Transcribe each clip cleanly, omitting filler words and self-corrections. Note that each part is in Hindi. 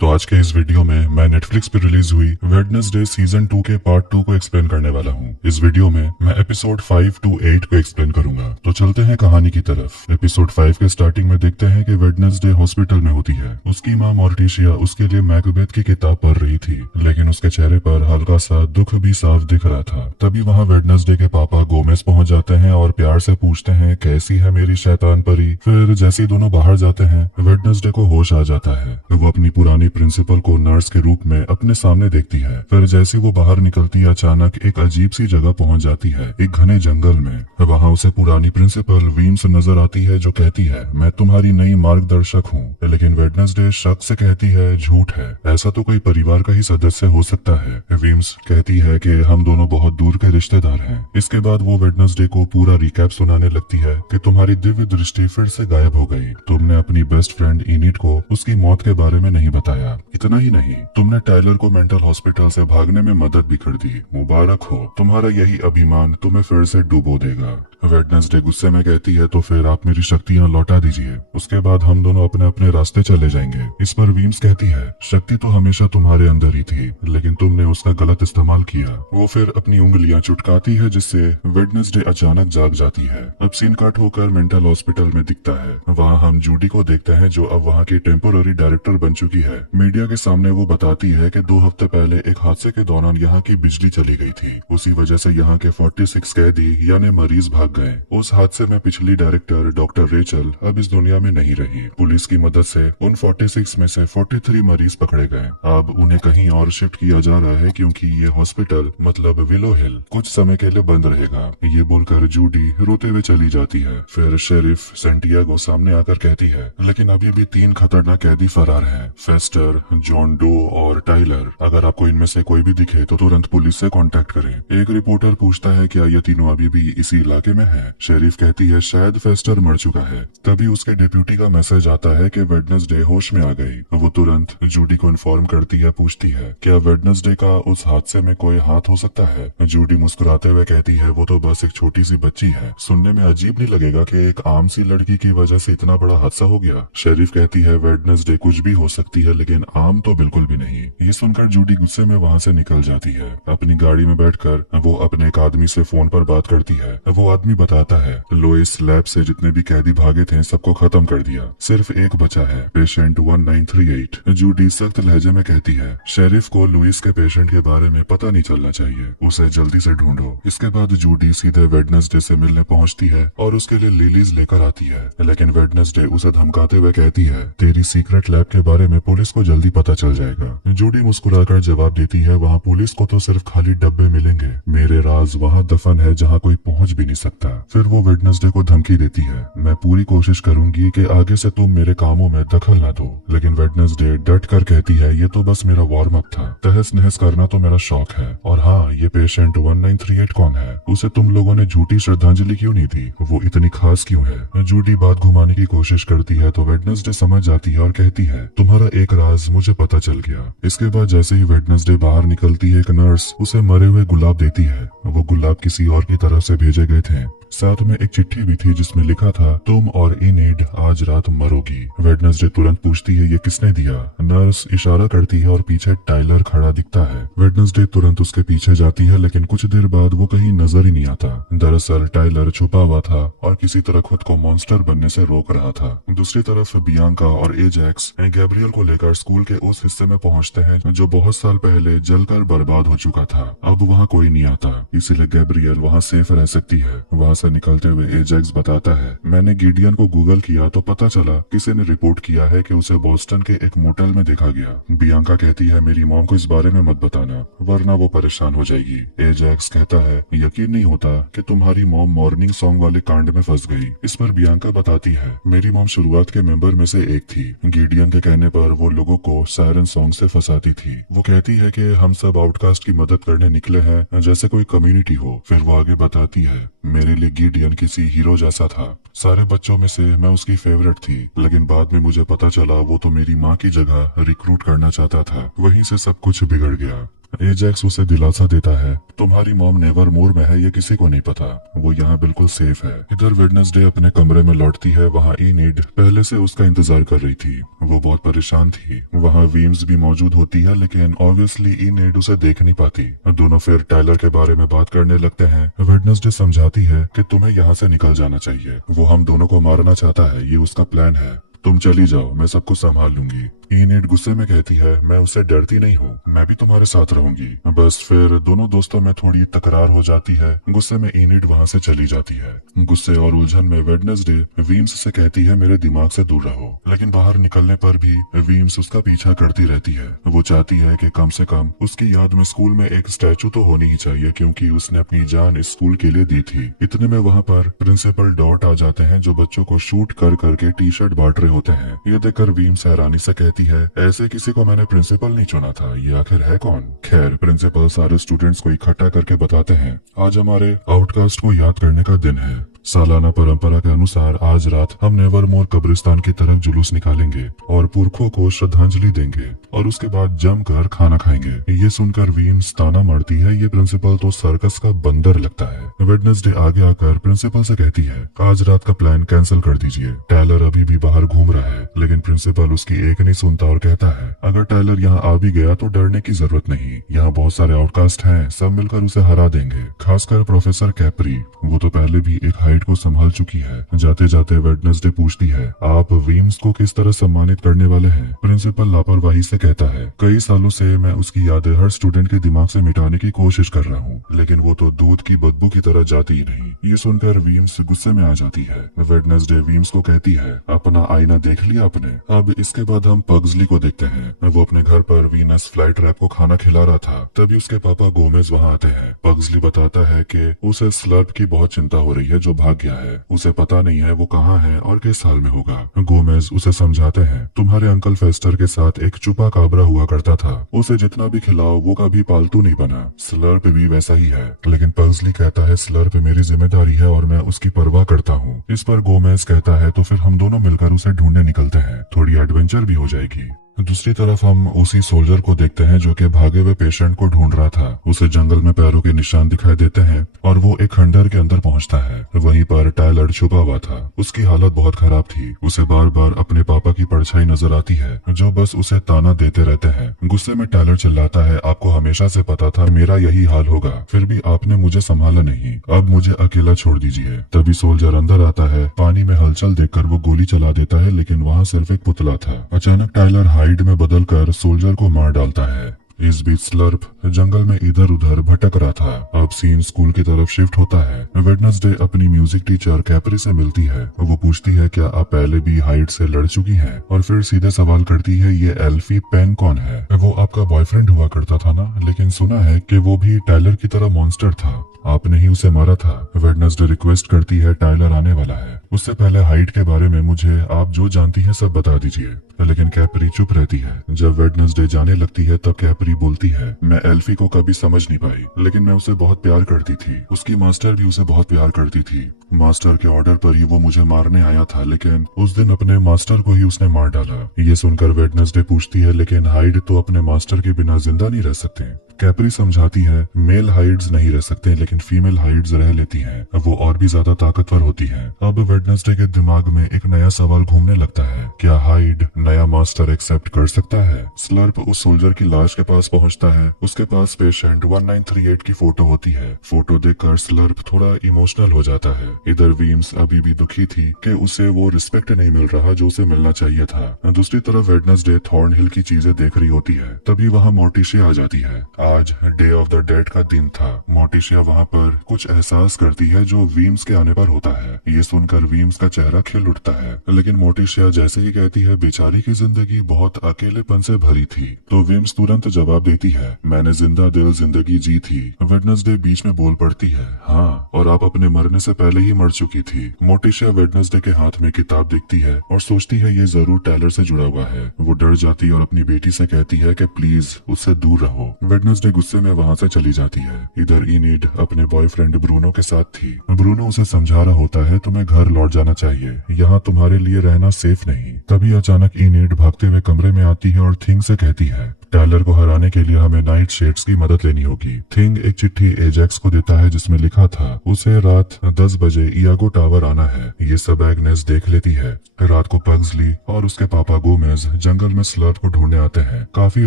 तो आज के इस वीडियो में मैं नेटफ्लिक्स पे रिलीज हुई वेडनेसडे सीजन 2 के पार्ट 2 को एक्सप्लेन करने वाला हूँ। इस वीडियो में मैं एपिसोड 5 to 8 को एक्सप्लेन करूंगा। तो चलते हैं कहानी की तरफ। एपिसोड 5 के स्टार्टिंग में देखते हैं कि वेडनेसडे हॉस्पिटल में होती है। उसकी माँ मॉर्टिशिया उसके लिए मैकबेथ की किताब पढ़ रही थी, लेकिन उसके चेहरे पर हल्का सा दुख भी साफ दिख रहा था। तभी वहाँ वेडनेसडे के पापा गोमेस पहुंच जाते हैं और प्यार से पूछते हैं, कैसी है मेरी शैतान परी। फिर जैसे ही दोनों बाहर जाते हैं, वेडनेसडे को होश आ जाता है। वो अपनी पुरानी प्रिंसिपल को नर्स के रूप में अपने सामने देखती है। फिर जैसे वो बाहर निकलती है, अचानक एक अजीब सी जगह पहुंच जाती है, एक घने जंगल में। वहाँ उसे पुरानी प्रिंसिपल वीम्स नजर आती है, जो कहती है, मैं तुम्हारी नई मार्गदर्शक हूँ। लेकिन वेडनेसडे शक से कहती है, झूठ है, ऐसा तो कोई परिवार का ही सदस्य हो सकता है। वीम्स कहती है कि हम दोनों बहुत दूर के रिश्तेदार हैं। इसके बाद वो वेडनेसडे को पूरा रिकैप सुनाने लगती है कि तुम्हारी दिव्य दृष्टि फिर से गायब हो गई। तुमने अपनी बेस्ट फ्रेंड इनिट को उसकी मौत के बारे में नहीं बताया। इतना ही नहीं, तुमने टाइलर को मेंटल हॉस्पिटल से भागने में मदद भी कर दी। मुबारक हो, तुम्हारा यही अभिमान तुम्हें फिर से डुबो देगा। वेडनेसडे गुस्से में कहती है, तो फिर आप मेरी शक्तियाँ लौटा दीजिए, उसके बाद हम दोनों अपने अपने रास्ते चले जाएंगे। इस पर वीम्स कहती है, शक्ति तो हमेशा तुम्हारे अंदर ही थी, लेकिन तुमने उसका गलत इस्तेमाल किया। वो फिर अपनी उंगलियां चुटकाती है, जिससे वेडनेसडे अचानक जाग जाती है। अब सीन कट होकर मेंटल हॉस्पिटल में दिखता है। वहाँ हम जूडी को देखते हैं, जो अब वहाँ की टेम्पोररी डायरेक्टर बन चुकी है। मीडिया के सामने वो बताती है कि 2 हफ्ते पहले एक हादसे के दौरान यहाँ की बिजली चली गई थी। उसी वजह से यहाँ के 46 कैदी यानी मरीज भाग गए। उस हादसे में पिछली डायरेक्टर डॉक्टर रेचल अब इस दुनिया में नहीं रही। पुलिस की मदद से उन 46 में से 43 मरीज पकड़े गए। अब उन्हें कहीं और शिफ्ट किया जा रहा है, क्योंकि ये हॉस्पिटल मतलब विलो हिल कुछ समय के लिए बंद रहेगा। ये बोलकर जूडी रोते हुए चली जाती है। फिर शेरिफ सेंटियागो सामने आकर कहती है, लेकिन अभी भी 3 खतरनाक कैदी फरार हैं, फेस्टर, जॉन डो और टाइलर। अगर आपको इनमें से कोई भी दिखे तो तुरंत पुलिस से कांटेक्ट करें। एक रिपोर्टर पूछता है, क्या ये तीनों अभी भी इसी इलाके में हैं? शेरिफ कहती है, शायद फेस्टर मर चुका है। तभी उसके डिप्यूटी का मैसेज आता है कि वेडनेसडे होश में आ गई। वो तुरंत जूडी को इन्फॉर्म करती है, पूछती है, क्या वेडनेसडे का उस हादसे में कोई हाथ हो सकता है? जूडी मुस्कुराते हुए कहती है, वो तो बस एक छोटी सी बच्ची है। सुनने में अजीब नहीं लगेगा कि एक आम सी लड़की की वजह से इतना बड़ा हादसा हो गया? शेरिफ कहती है, वेडनेसडे कुछ भी हो सकती है, लेकिन आम तो बिल्कुल भी नहीं। ये सुनकर जूडी गुस्से में वहाँ से निकल जाती है। अपनी गाड़ी में बैठकर वो अपने एक आदमी से फोन पर बात करती है। वो आदमी बताता है, लोइस लैब से जितने भी कैदी भागे थे सबको खत्म कर दिया, सिर्फ एक बचा है, पेशेंट 1938। जूडी सख्त लहजे में कहती है, शेरिफ को लुइस के पेशेंट के बारे में पता नहीं चलना चाहिए, उसे जल्दी से ढूंढो। इसके बाद जूडी सीधे वेडनेसडे से मिलने पहुंचती है और उसके लिए लिलीज लेकर आती है। लेकिन वेडनेसडे उसे धमकाते हुए कहती है, तेरी सीक्रेट लैब के बारे में पुलिस को जल्दी पता चल जाएगा। जूडी मुस्कुराकर जवाब देती है, वहाँ पुलिस को तो सिर्फ खाली डब्बे मिलेंगे, मेरे राज वहाँ दफन है जहाँ कोई पहुँच भी नहीं सकता। फिर वो वेडनेसडे को धमकी देती है, मैं पूरी कोशिश करूंगी कि आगे से तुम मेरे कामों में दखल ना दो। लेकिन वेडनेसडे डट कर कहती है, ये तो बस मेरा वार्म अप था, तहस नहस करना तो मेरा शौक है। और हाँ, ये पेशेंट 1938 कौन है? उसे तुम लोगों ने झूठी श्रद्धांजलि क्यों नहीं दी? वो इतनी खास क्यों है? जूडी बात घुमाने की कोशिश करती है तो वेडनेसडे समझ जाती है और कहती है, तुम्हारा एक राज मुझे पता चल गया। इसके बाद जैसे ही वेडनेसडे बाहर निकलती है, एक नर्स उसे मरे हुए गुलाब देती है। वो गुलाब किसी और की तरफ से भेजे गए थे। साथ में एक चिट्ठी भी थी जिसमें लिखा था, तुम और इनेड आज रात मरोगी। वेडनेसडे तुरंत पूछती है, ये किसने दिया? नर्स इशारा करती है और पीछे टाइलर खड़ा दिखता है। वेडनेसडे तुरंत उसके पीछे जाती है, लेकिन कुछ देर बाद वो कहीं नजर ही नहीं आता। दरअसल टाइलर छुपा हुआ था और किसी तरह खुद को मॉन्स्टर बनने से रोक रहा था। दूसरी तरफ बियांका और एजेक्स गैब्रियल को लेकर स्कूल के उस हिस्से में पहुंचते हैं जो बहुत साल पहले जलकर बर्बाद हो चुका था। अब वहाँ कोई नहीं आता, इसीलिए गैब्रियल वहाँ सेफ रह सकती है। वहाँ से निकलते हुए एजेक्स बताता है, मैंने गिडियन को गूगल किया तो पता चला किसी ने रिपोर्ट किया है कि उसे बोस्टन के एक मोटेल में देखा गया। बियांका कहती है, मेरी मॉम को इस बारे में मत बताना, वरना वो परेशान हो जाएगी। एजेक्स कहता है, यकीन नहीं होता कि तुम्हारी मॉम मॉर्निंग सॉन्ग वाले कांड में फंस गई। इस पर बियांका बताती है, मेरी मॉम शुरुआत के मेंबर में से एक थी। गिडियन के कहने पर वो लोगों को सायरन सॉन्ग से फंसाती थी। वो कहती है कि हम सब आउटकास्ट की मदद करने निकले हैं, जैसे कोई कम्युनिटी हो। फिर वो आगे बताती है, मेरे लिए गिडियन किसी हीरो जैसा था, सारे बच्चों में से मैं उसकी फेवरेट थी, लेकिन बाद में मुझे पता चला वो तो मेरी माँ की जगह रिक्रूट करना चाहता था। वहीं से सब कुछ बिगड़ गया। एजेक्स उसे दिलासा देता है, तुम्हारी मॉम नेवर मोर में है, ये किसी को नहीं पता, वो यहाँ बिल्कुल सेफ है। इधर वेडनेसडे अपने कमरे में लौटती है। वहाँ इनिड पहले से उसका इंतजार कर रही थी। वो बहुत परेशान थी। वहाँ वीम्स भी मौजूद होती है, लेकिन ऑब्वियसली इनिड उसे देख नहीं पाती। दोनों फिर टाइलर के बारे में बात करने लगते हैं। वेडनेसडे समझाती है कि तुम्हें यहाँ से निकल जाना चाहिए, वो हम दोनों को मारना चाहता है, ये उसका प्लान है, तुम चली जाओ, मैं सब कुछ संभाल लूंगी। इनिड गुस्से में कहती है, मैं उससे डरती नहीं हूँ, मैं भी तुम्हारे साथ रहूंगी। बस फिर दोनों दोस्तों में थोड़ी तकरार हो जाती है। गुस्से में इनिड वहाँ से चली जाती है। गुस्से और उलझन में वेडनेसडे वीम्स से कहती है, मेरे दिमाग से दूर रहो, लेकिन बाहर निकलने पर भी वीम्स उसका पीछा करती रहती है। वो चाहती है कि कम से कम उसकी याद में स्कूल में एक स्टैचू तो होनी ही चाहिए, क्योंकि उसने अपनी जान इस स्कूल के लिए दी थी। इतने में वहाँ पर प्रिंसिपल डॉट आ जाते हैं, जो बच्चों को शूट कर करके टी शर्ट बांट रहे होते हैं। ये देखकर वीम्स हैरानी से कहती है, ऐसे किसी को मैंने प्रिंसिपल नहीं चुना था, ये आखिर है कौन? खैर, प्रिंसिपल सारे स्टूडेंट्स को इकट्ठा करके बताते हैं, आज हमारे आउटकास्ट को याद करने का दिन है। सालाना परंपरा के अनुसार आज रात हम नेवरमोर कब्रिस्तान की तरफ जुलूस निकालेंगे और पुरखों को श्रद्धांजलि देंगे और उसके बाद जमकर खाना खाएंगे। ये सुनकर वीम्स ताना मारती है, ये प्रिंसिपल तो सर्कस का बंदर लगता है। वेडनेसडे आगे आकर प्रिंसिपल से कहती है, आज रात का प्लान कैंसिल कर दीजिए। टाइलर अभी भी बाहर घूम रहा है, लेकिन प्रिंसिपल उसकी एक नहीं सुनता और कहता है, अगर टाइलर यहाँ आ भी गया तो डरने की जरूरत नहीं, यहाँ बहुत सारे आउटकास्ट हैं, सब मिलकर उसे हरा देंगे, खासकर प्रोफेसर कैप्री, वो तो पहले भी एक हाइट को संभाल चुकी है। जाते जाते वेडनेसडे पूछती है, आप वीम्स को किस तरह सम्मानित करने वाले हैं? प्रिंसिपल लापरवाही से कहता है, कई सालों से मैं उसकी यादें हर स्टूडेंट के दिमाग से मिटाने की कोशिश कर रहा हूँ, लेकिन वो तो दूध की बदबू की तरह जाती ही नहीं। ये सुनकर वीम्स गुस्से में आ जाती है। वेडनेसडे वीम्स को कहती है, अपना आईना देख लिया आपने? अब इसके बाद हम पग्सली को देखते हैं। वो अपने घर पर वीनस फ्लाइट ट्रैप को खाना खिला रहा था, तभी उसके पापा गोमेज वहाँ आते हैं। पग्सली बताता है कि उसे स्लर्प की बहुत चिंता हो रही है, जो भाग गया है, उसे पता नहीं है वो कहाँ है और किस साल में होगा। गोमेज उसे समझाते हैं, तुम्हारे अंकल फेस्टर के साथ एक चुपा काबरा हुआ करता था, उसे जितना भी खिलाओ वो कभी पालतू नहीं बना, स्लर्प भी वैसा ही है। लेकिन पग्सली कहता है, स्लर्प मेरी जिम्मेदारी है और मैं उसकी परवाह करता हूँ। इस पर गोमेज कहता है, तो फिर हम दोनों मिलकर उसे ढूंढने निकलते हैं, थोड़ी एडवेंचर भी हो जाएगी। दूसरी तरफ हम उसी सोल्जर को देखते हैं जो कि भागे हुए पेशेंट को ढूंढ रहा था। उसे जंगल में पैरों के निशान दिखाई देते हैं और वो एक खंडर के अंदर पहुंचता है। वहीं पर टाइलर छुपा हुआ था। उसकी हालत बहुत खराब थी। उसे बार बार अपने पापा की परछाई नजर आती है, जो बस उसे ताना देते रहते हैं। गुस्से में टाइलर चिल्लाता है, आपको हमेशा से पता था मेरा यही हाल होगा, फिर भी आपने मुझे संभाला नहीं, अब मुझे अकेला छोड़ दीजिए। तभी सोल्जर अंदर आता है। पानी में हलचल देखकर वो गोली चला देता है, लेकिन वहाँ सिर्फ एक पुतला था। अचानक टाइलर हाइड में बदलकर सोल्जर को मार डालता है। इस बीच स्लर्प जंगल में इधर उधर भटक रहा था। अब सीन स्कूल की तरफ शिफ्ट होता है। वेडनेसडे अपनी म्यूजिक टीचर कैप्री से मिलती है। वो पूछती है, क्या आप पहले भी हाइड से लड़ चुकी हैं? और फिर सीधे सवाल करती है, ये एल्फी पेन कौन है? वो आपका बॉयफ्रेंड हुआ करता था ना, लेकिन सुना है कि वो भी टाइलर की तरह मॉन्स्टर था, आपने ही उसे मारा था। वेडनेसडे रिक्वेस्ट करती है, टाइलर आने वाला है, उससे पहले हाइड के बारे में मुझे आप जो जानती हैं सब बता दीजिए। लेकिन कैप्री चुप रहती है। जब वेडनेसडे जाने लगती है तब कैप्री बोलती है, मैं एल्फी को कभी समझ नहीं पाई, लेकिन मैं उसे बहुत प्यार करती थी। उसकी मास्टर भी उसे बहुत प्यार करती थी। मास्टर के ऑर्डर पर ही वो मुझे मारने आया था, लेकिन उस दिन अपने मास्टर को ही उसने मार डाला। ये सुनकर वेडनेसडे पूछती है, लेकिन हाइड तो अपने मास्टर के बिना जिंदा नहीं रह सकते। कैप्री समझाती है, मेल हाइड्स नहीं रह सकते, लेकिन फीमेल हाइड्स रह लेती हैं। वो और भी ज्यादा ताकतवर होती हैं। अब वेडनेसडे के दिमाग में एक नया सवाल घूमने लगता है, क्या हाइड नया मास्टर एक्सेप्ट कर सकता है? स्लर्प उस सोल्जर की लाश के पास पहुंचता है। उसके पास पेशेंट 1938 की फोटो होती है। फोटो देखकर स्लर्प थोड़ा इमोशनल हो जाता है। इधर वीम्स अभी भी दुखी थी कि उसे वो रिस्पेक्ट नहीं मिल रहा जो उसे मिलना चाहिए था। दूसरी तरफ वेडनेसडे थॉर्नहिल की चीजें देख रही होती है। तभी वहाँ मोर्टिशिया आ जाती है। आज डे ऑफ द डेड का दिन था। मोर्टिशिया वहाँ पर कुछ एहसास करती है जो वीम्स के आने पर होता है। ये सुनकर वीम्स का चेहरा खिल उठता है, लेकिन मोर्टिशिया जैसे ही कहती है, बेचारी की जिंदगी बहुत अकेलेपन से भरी थी, तो वीम्स तुरंत जवाब देती है, मैंने जिंदा दिल जिंदगी जी थी। वेडनेसडे बीच में बोल पड़ती है, हाँ, और आप अपने मरने से पहले ही मर चुकी थी। मोर्टिशिया वेडनेसडे के हाथ में किताब देखती है और सोचती है ये जरूर टाइलर से जुड़ा हुआ है। वो डर जाती है और अपनी बेटी से कहती है कि प्लीज उससे दूर रहो। वेडनेसडे गुस्से में वहाँ से चली जाती है। इधर इनिड अपने बॉयफ्रेंड ब्रूनो के साथ थी। ब्रूनो उसे समझा रहा होता है, तुम्हें घर लौट जाना चाहिए, यहाँ तुम्हारे लिए रहना सेफ नहीं। तभी अचानक इनिड भागते हुए कमरे में आती है और थिंग से कहती है, टाइलर को हराने छुड़ाने के लिए हमें नाइट शेड्स की मदद लेनी होगी। थिंग एक चिट्ठी एजेक्स को देता है जिसमें लिखा था उसे रात 10 बजे इयागो टावर आना है। ये सब एग्नेस देख लेती है। रात को पग्सली और उसके पापा गोमेज जंगल में स्लर्प को ढूंढने आते हैं। काफी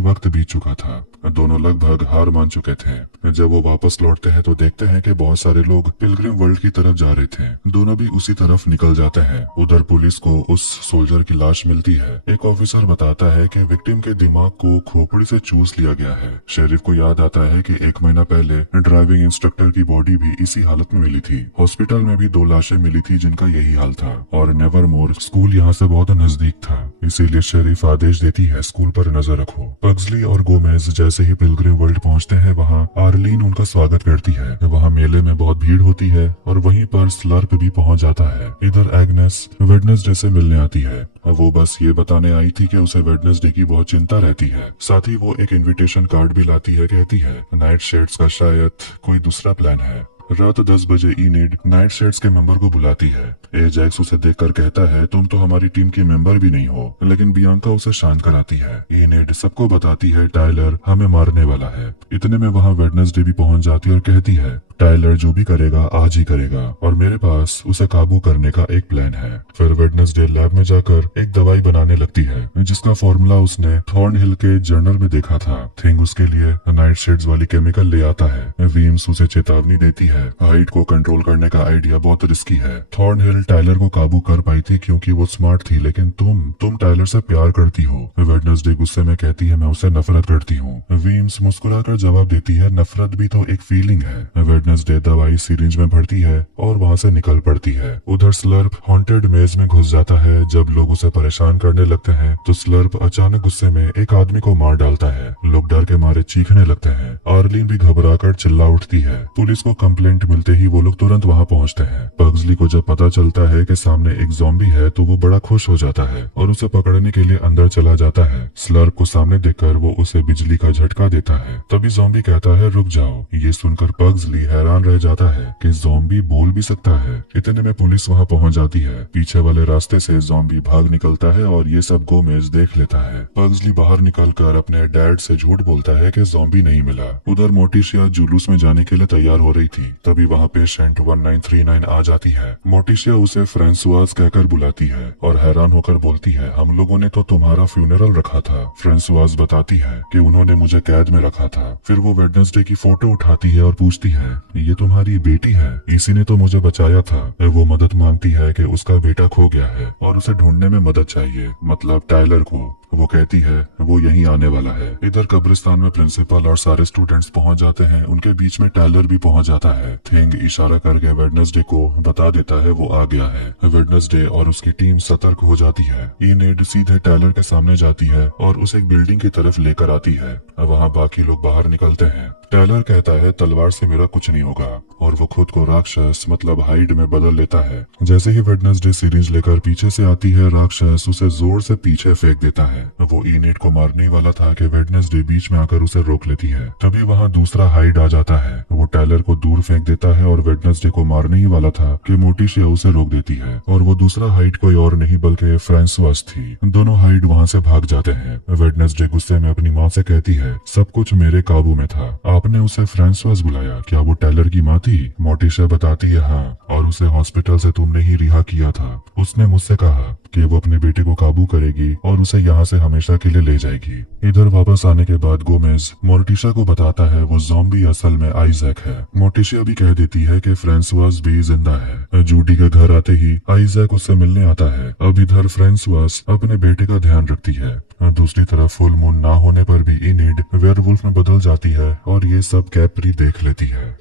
वक्त बीत चुका था, दोनों लगभग हार मान चुके थे। जब वो वापस लौटते हैं तो देखते हैं कि बहुत सारे लोग पिलग्रिम वर्ल्ड की तरफ जा रहे थे। दोनों भी उसी तरफ निकल जाते हैं। उधर पुलिस को उस सोल्जर की लाश मिलती है। एक ऑफिसर बताता है कि विक्टिम के दिमाग को खोपड़ी से चूस लिया गया है। शेरिफ को याद आता है कि 1 महीना पहले ड्राइविंग इंस्ट्रक्टर की बॉडी भी इसी हालत में मिली थी। हॉस्पिटल में भी 2 लाशें मिली थी जिनका यही हाल था और नेवरमोर स्कूल यहाँ से बहुत नजदीक था, इसीलिए शेरिफ आदेश देती है स्कूल पर नजर रखो। पग्सली और गोमेज जैसे ही पिलग्रिम वर्ल्ड पहुंचते हैं वहाँ आर्लीन उनका स्वागत करती है। वहाँ मेले में बहुत भीड़ होती है और वहीं पर स्लर्प भी पहुंच जाता है। इधर एग्नेस वेडनेसडे से मिलने आती है। वो बस ये बताने आई थी कि उसे वेडनेसडे की बहुत चिंता रहती है। साथ ही वो एक इनविटेशन कार्ड भी लाती है। कहती है नाइट शेड्स का शायद कोई दूसरा प्लान है। रात 10 बजे इनेड नाइट शेड्स के मेंबर को बुलाती है। एजैक्स उसे देखकर कहता है तुम तो हमारी टीम के मेंबर भी नहीं हो, लेकिन बियांका उसे शांत कराती है। इनेड सबको बताती है टाइलर हमें मारने वाला है। इतने में वहाँ वेडनेसडे भी पहुंच जाती है और कहती है टाइलर जो भी करेगा आज ही करेगा और मेरे पास उसे काबू करने का एक प्लान है। फिर वेडनेसडे लैब में जाकर एक दवाई बनाने लगती है जिसका फॉर्मूला उसने थॉर्न हिल के जर्नल में देखा था। थिंग उसके लिए नाइट शेड्स वाली केमिकल ले आता है। वीम्स उसे चेतावनी देती है हाइट को कंट्रोल करने का आइडिया बहुत रिस्की है। थॉर्न हिल टाइलर को काबू कर पाई थी क्योंकि वो स्मार्ट थी, लेकिन तुम टाइलर से प्यार करती हो। वेडनेसडे गुस्से में कहती है मैं उसे नफरत करती हूँ। वीम्स मुस्कुराकर जवाब देती है नफरत भी तो एक फीलिंग है। वेडनेसडे दवाई सिरिंज में भरती है और वहाँ से निकल पड़ती है। उधर स्लर्प हॉन्टेड मेज में घुस जाता है। जब लोग उसे परेशान करने लगते हैं तो स्लर्प अचानक गुस्से में एक आदमी को मार डालता है। लोग डर के मारे चीखने लगते हैं। आर्लीन भी घबराकर चिल्ला उठती है। पुलिस को कंप्लेंट मिलते ही वो लोग तुरंत वहाँ पहुँचते हैं। पग्सली को जब पता चलता है कि सामने एक ज़ॉम्बी है तो वो बड़ा खुश हो जाता है और उसे पकड़ने के लिए अंदर चला जाता है। स्लर्प को सामने देखकर वो उसे बिजली का झटका देता है। तभी ज़ॉम्बी कहता है रुक जाओ। ये सुनकर पग्सली हैरान रह जाता है कि ज़ॉम्बी बोल भी सकता है। इतने में पुलिस वहाँ पहुँच जाती है। पीछे वाले रास्ते से ज़ॉम्बी भाग निकलता है और ये सब गोमेज देख लेता है। पग्सली बाहर निकलकर अपने डैड से झूठ बोलता है कि ज़ॉम्बी नहीं मिला। उधर मोटिशिया जुलूस में जाने के लिए तैयार हो रही थी। तभी वहाँ पेशेंट 1939 आ जाती है। मोटिशिया उसे फ्रांसुआज कहकर बुलाती है और हैरान होकर बोलती है हम लोगों ने तो तुम्हारा फ्यूनरल रखा था। फ्रांसुआज बताती है कि उन्होंने मुझे कैद में रखा था। फिर वो वेडनेसडे की फोटो उठाती है और पूछती है ये तुम्हारी बेटी है? इसी ने तो मुझे बचाया था। वो मदद मांगती है कि उसका बेटा खो गया है और उसे ढूंढने में मदद चाहिए, मतलब टाइलर को। वो कहती है वो यहीं आने वाला है। इधर कब्रिस्तान में प्रिंसिपल और सारे स्टूडेंट्स पहुंच जाते हैं। उनके बीच में टाइलर भी पहुंच जाता है। थिंग इशारा करके वेडनेसडे को बता देता है वो आ गया है। वेडनेसडे और उसकी टीम सतर्क हो जाती है। इनेड सीधे टाइलर के सामने जाती है और उसे एक बिल्डिंग की तरफ लेकर आती है। वहाँ बाकी लोग बाहर निकलते हैं। टाइलर कहता है तलवार से मेरा कुछ नहीं होगा और वो खुद को राक्षस मतलब हाइड में बदल लेता है। जैसे ही वेडनेसडे सिरिंज लेकर पीछे से आती है राक्षस उसे जोर से पीछे फेंक देता है। वो इनेड को मारने वाला था कि वेडनेसडे बीच में आकर उसे रोक लेती है। तभी वहाँ दूसरा हाइड आ जाता है। वो टाइलर को दूर फेंक देता है और वेडनेसडे को मारने ही वाला था कि मोटिशिया उसे रोक देती है और वो दूसरा हाइड कोई और नहीं बल्कि फ्रांसुआज थी। दोनों हाइड वहाँ से भाग जाते हैं। वेडनेसडे गुस्से में अपनी माँ से कहती है सब कुछ मेरे काबू में था, आपने उसे फ्रांसुआज बुलाया, क्या वो टाइलर की माँ थी? मोटिशिया बताती है हाँ, और उसे हॉस्पिटल से तुमने ही रिहा किया था। उसने मुझसे कहा कि वो अपने बेटे को काबू करेगी और उसे यहाँ से हमेशा के लिए ले जाएगी। इधर वापस आने के बाद गोमेज मोर्टिशा को बताता है वो ज़ॉम्बी असल में आइजैक है। मोर्टिशा भी कह देती है कि फ्रांसुआज भी जिंदा है। जूडी के घर आते ही आइजैक उससे मिलने आता है। अब इधर फ्रांसुआज अपने बेटे का ध्यान रखती है। दूसरी तरफ फुल मून ना होने पर भी इनेड वेयरवुल्फ में बदल जाती है और ये सब कैप्री देख लेती है।